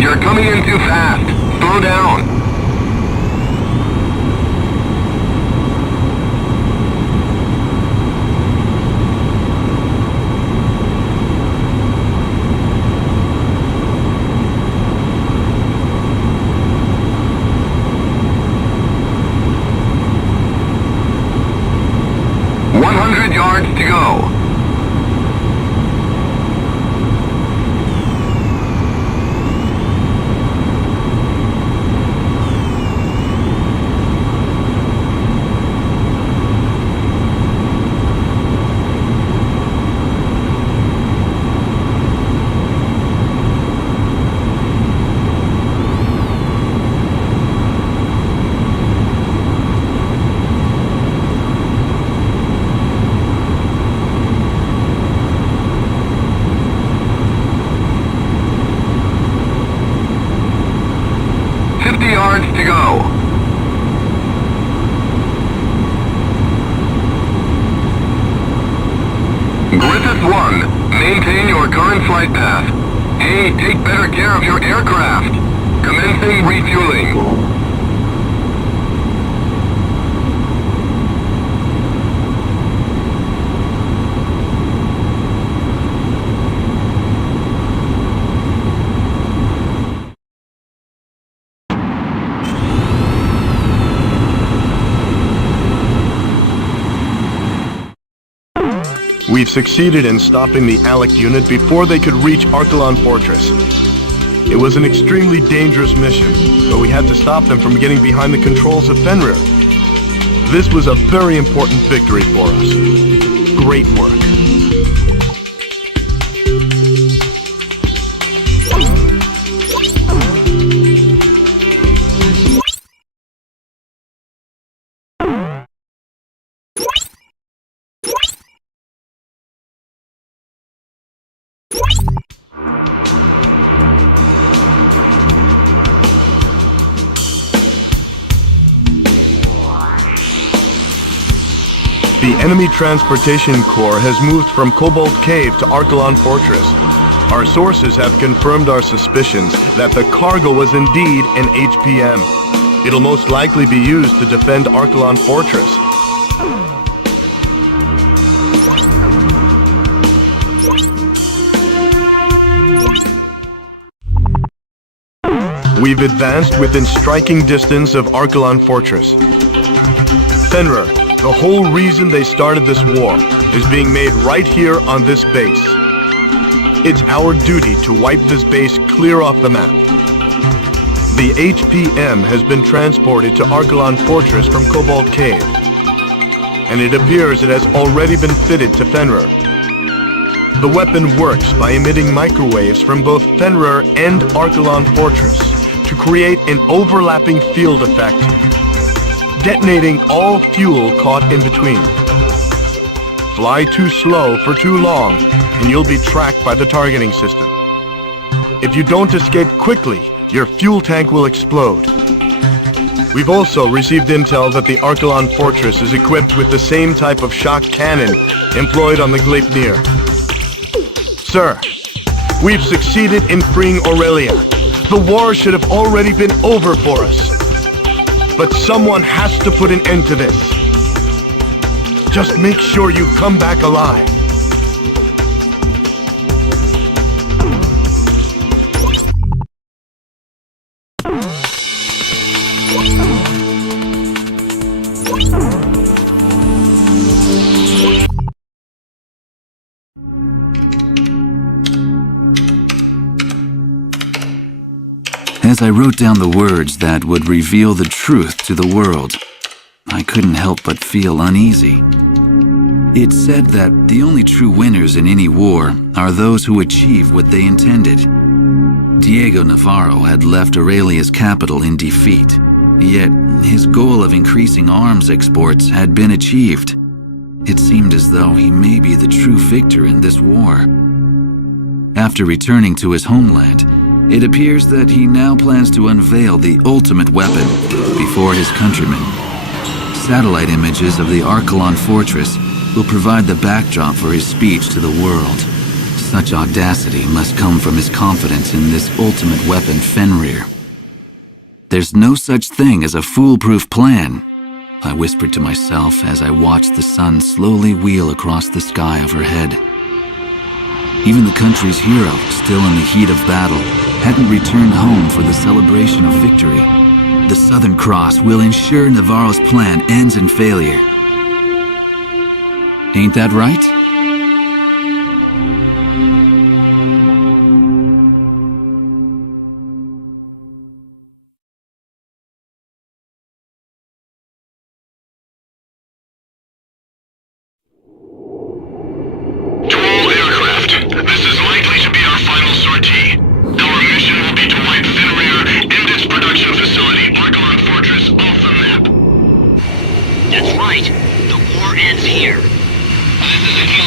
You're coming in too fast. Slow down. 50 yards to go. Griffith 1, maintain your current flight path. Hey, take better care of your aircraft. Commencing refueling. We've succeeded in stopping the ALEC unit before they could reach Archelon Fortress. It was an extremely dangerous mission, but we had to stop them from getting behind the controls of Fenrir. This was a very important victory for us. Great work. The enemy transportation corps has moved from Cobalt Cave to Archelon Fortress. Our sources have confirmed our suspicions that the cargo was indeed an HPM. It'll most likely be used to defend Archelon Fortress. We've advanced within striking distance of Archelon Fortress. Fenrir, the whole reason they started this war is being made right here on this base. It's our duty to wipe this base clear off the map. The HPM has been transported to Archelon Fortress from Cobalt Cave, and it appears it has already been fitted to Fenrir. The weapon works by emitting microwaves from both Fenrir and Archelon Fortress to create an overlapping field effect, detonating all fuel caught in between. Fly too slow for too long, and you'll be tracked by the targeting system. If you don't escape quickly, your fuel tank will explode. We've also received intel that the Archelon Fortress is equipped with the same type of shock cannon employed on the Gleipnir. Sir, we've succeeded in freeing Aurelia. The war should have already been over for us. But someone has to put an end to this. Just make sure you come back alive. As I wrote down the words that would reveal the truth to the world, I couldn't help but feel uneasy. It said that the only true winners in any war are those who achieve what they intended. Diego Navarro had left Aurelia's capital in defeat, yet his goal of increasing arms exports had been achieved. It seemed as though he may be the true victor in this war. After returning to his homeland, it appears that he now plans to unveil the ultimate weapon before his countrymen. Satellite images of the Archelon Fortress will provide the backdrop for his speech to the world. Such audacity must come from his confidence in this ultimate weapon, Fenrir. There's no such thing as a foolproof plan, I whispered to myself as I watched the sun slowly wheel across the sky overhead. Even the country's hero, still in the heat of battle, hadn't returned home for the celebration of victory. The Southern Cross will ensure Navarro's plan ends in failure. Ain't that right? That's right. The war ends here. This is a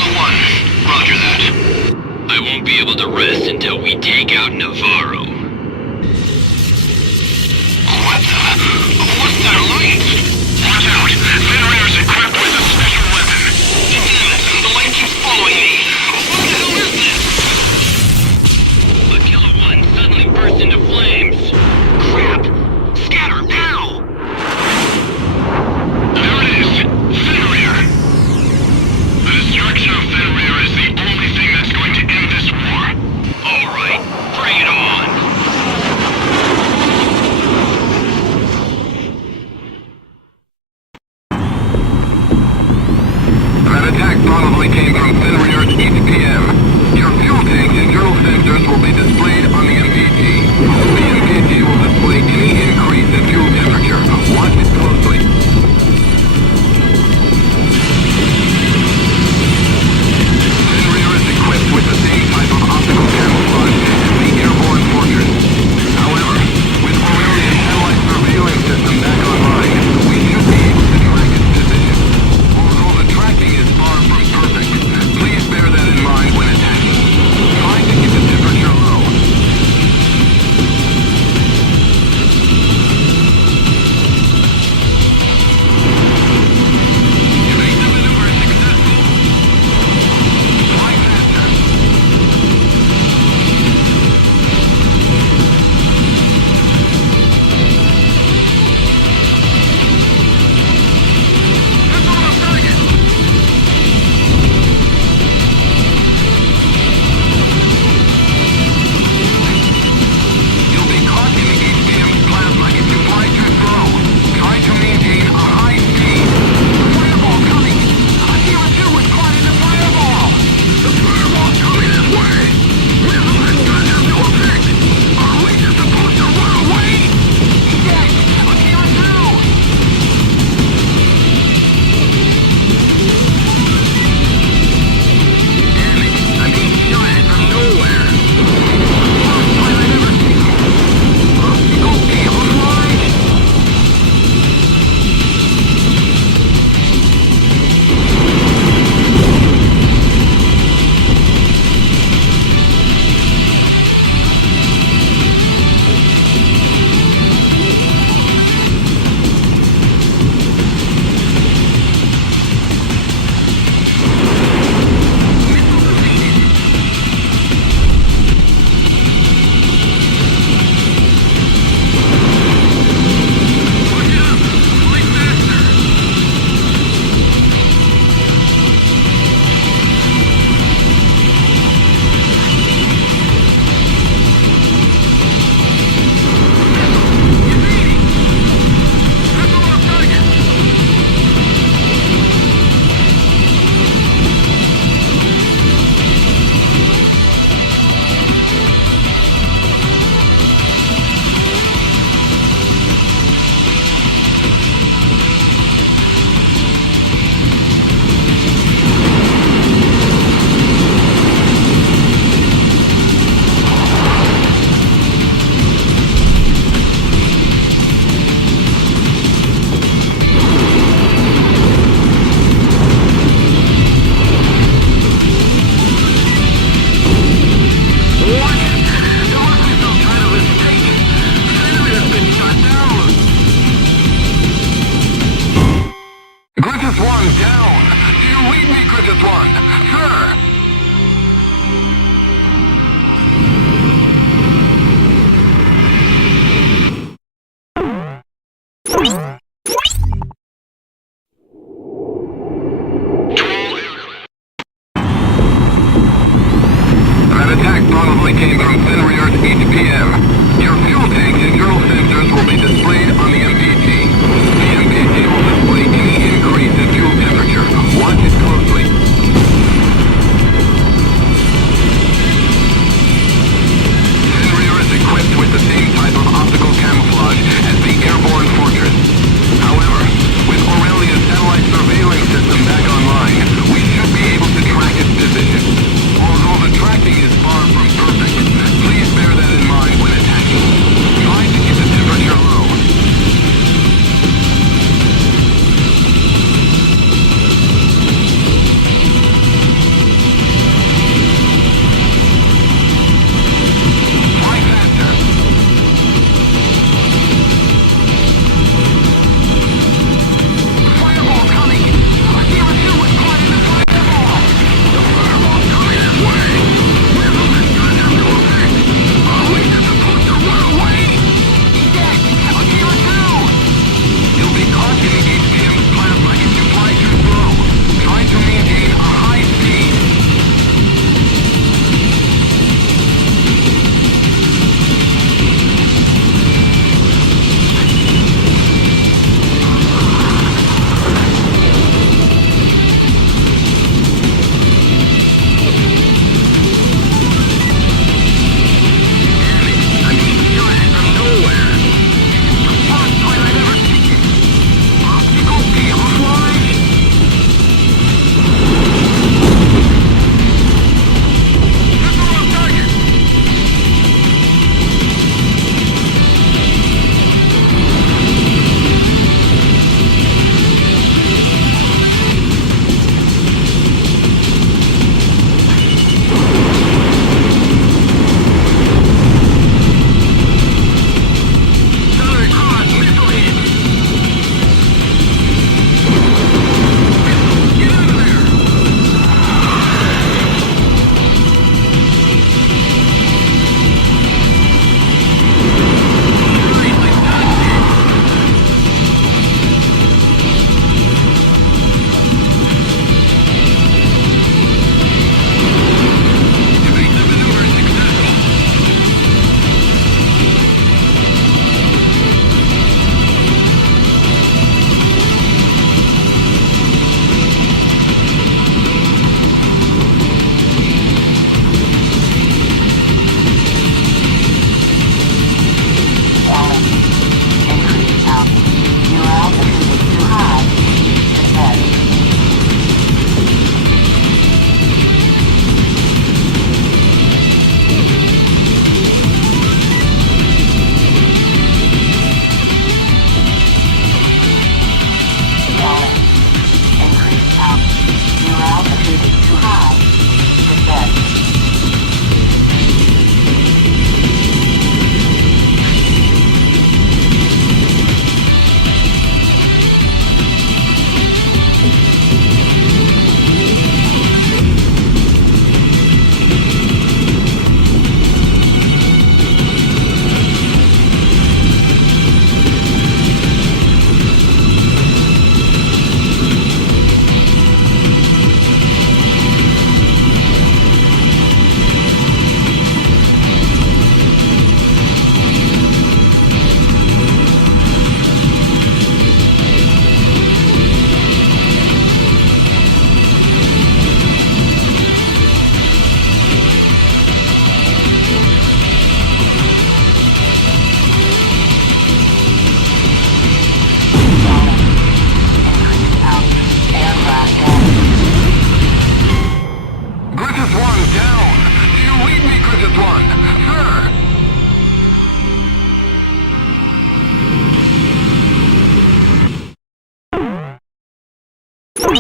To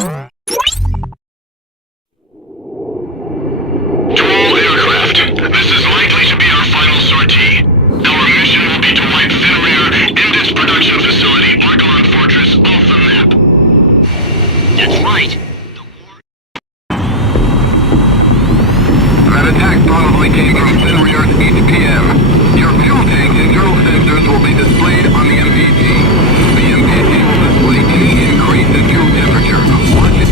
all aircraft, this is likely to be our final sortie. Our mission will be to wipe Fenrir and its production facility, Argonne Fortress, off the map. That's right. That attack probably came from Fenrir's HPM. Your fuel tank's internal sensors will be displayed on the MPG. The MPG will display any increase in fuel temperature. Once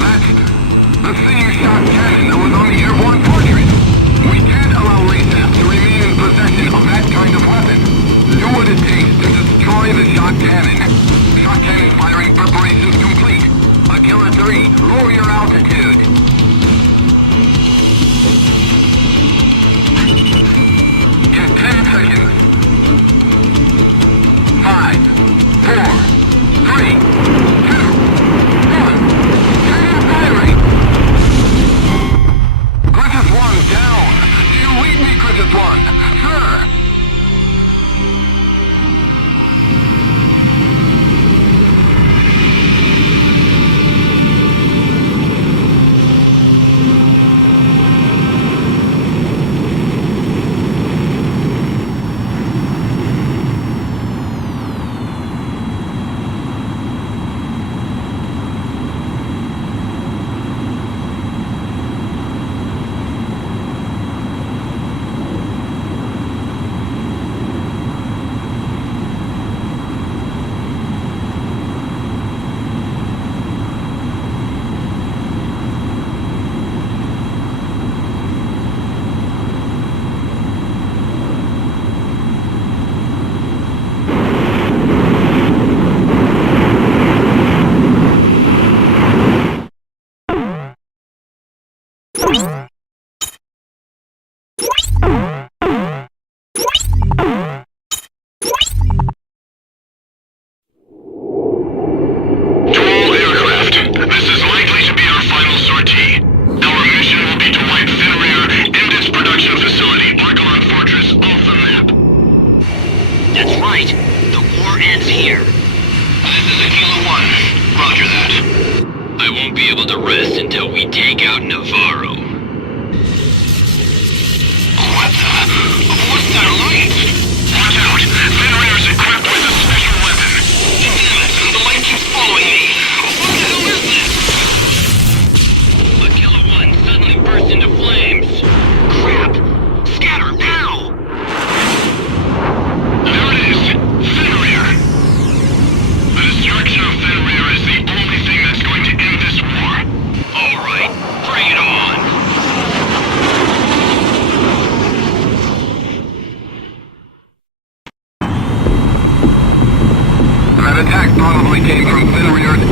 That's the same shot cannon that was on the airborne fortress. We can't allow LASAP to remain in possession of that kind of weapon. Do what it takes to destroy the shot cannon. Shot cannon firing preparations complete. Aquila 3, lower your altitude. In 10 seconds. 5, 4, 3, 2, 1. Cannon firing. Griffith 1 down. Do you read me, Griffith 1? Sir. That attack probably came from Fenrir's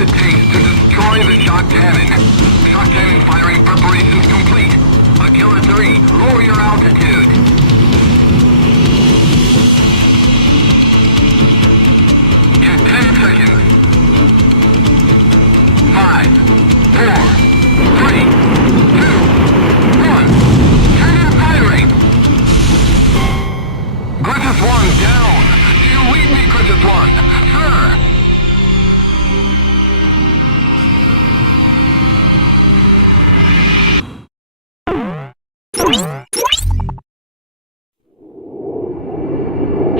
what it takes to destroy the shock cannon. Shock cannon firing preparations complete. A Killer 3, lower your altitude. In 10 seconds. 5, 4, 3, 2, 1. Cannon firing. Griffith 1 down. Do you read me, Griffith 1? Sir.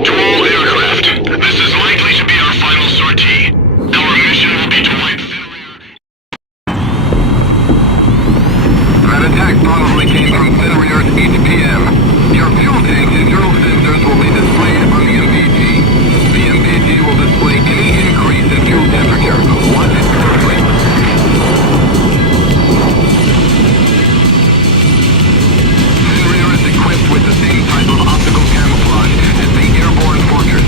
To all aircraft, this is likely to be our final sortie. Our mission will be to wipe Thin Rear. That attack probably came from Thin Rear's HPM. Your fuel tanks and drill sensors will be displayed on the MPG. The MPG will display any increase in fuel temperature. Watch it closely. Thin Rear is equipped with the same type of optical camouflage as the airborne fortress.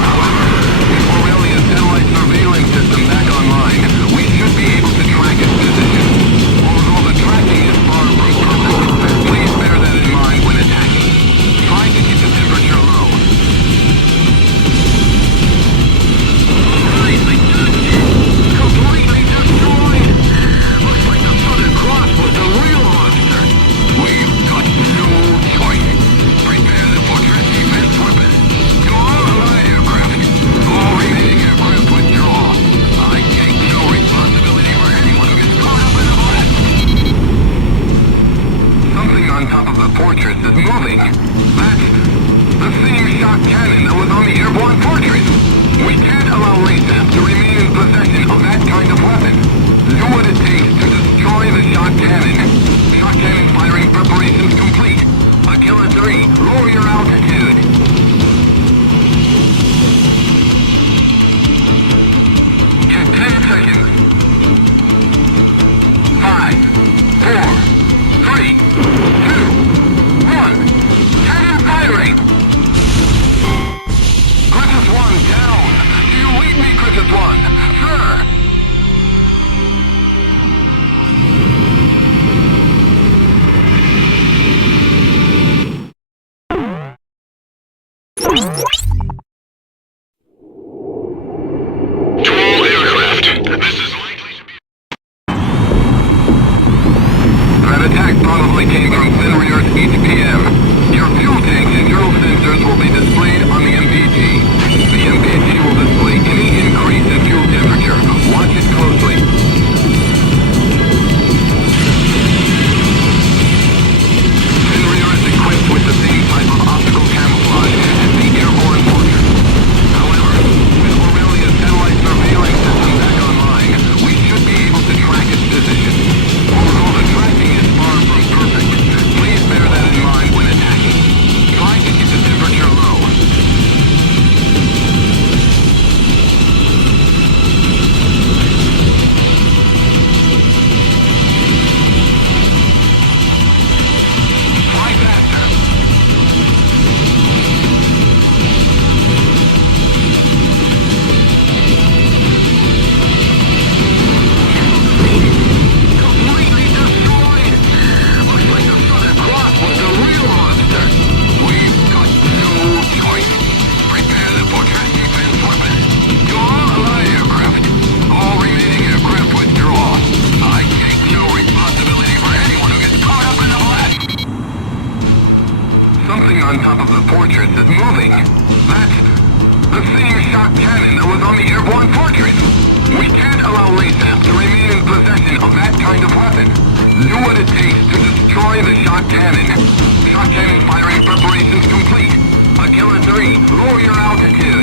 However, with Aurelia's satellite surveillance system back online, we should be able to track its position. Although the tracking is far from perfect, please bear that in mind when attacking. Try to keep the temperature low. Alright, I touched it! Completely destroyed! Looks like the Southern Cross was the real monster! We've got no choice! Prepare the fortress defense weapon! To all allied aircraft! All remaining aircraft withdraw! I take no responsibility for anyone who gets caught up in a blast! Something on top of the fortress is moving. That's the same shock cannon that was on the airborne fortress. We can't allow LASAP to remain in possession of that kind of weapon. Do what it takes to destroy the shock cannon. Shock cannon firing preparations complete. A Killer 3, lower your altitude. In 10 seconds. 5, 4, 3, 2, 1. Cannon firing! Griffith 1 down! Do you read me, Griffith 1? Sir! To all aircraft, this is likely to be... That attack probably came from Thin Rear's HPM. Your fuel tanks and drill sensors will be displayed on the MPG. The MPG will display any increase in fuel temperature. Watch it closely. Thin Rear is equipped with the same type of optical camouflage as the airborne fortress. However, with Aurelia's satellite surveillance system back online, we should be able to track its position. Although the tracking is far from perfect, please bear that in mind when attacking. Try to keep the temperature low. Fly faster. Completely destroyed! Looks like the Southern Cross was the real monster! We've got no choice! Prepare the fortress defense weapon! To all allied aircraft! All remaining aircraft withdraw! I take no responsibility for anyone who gets caught up in the blast! Something on top of the fortress is moving! That's the same shock cannon that was on the airborne fortress! We can't allow LASAP to remain in possession of that kind of weapon. Do what it takes to destroy the shock cannon. Shock cannon firing preparations complete. A Killer 3, lower your altitude.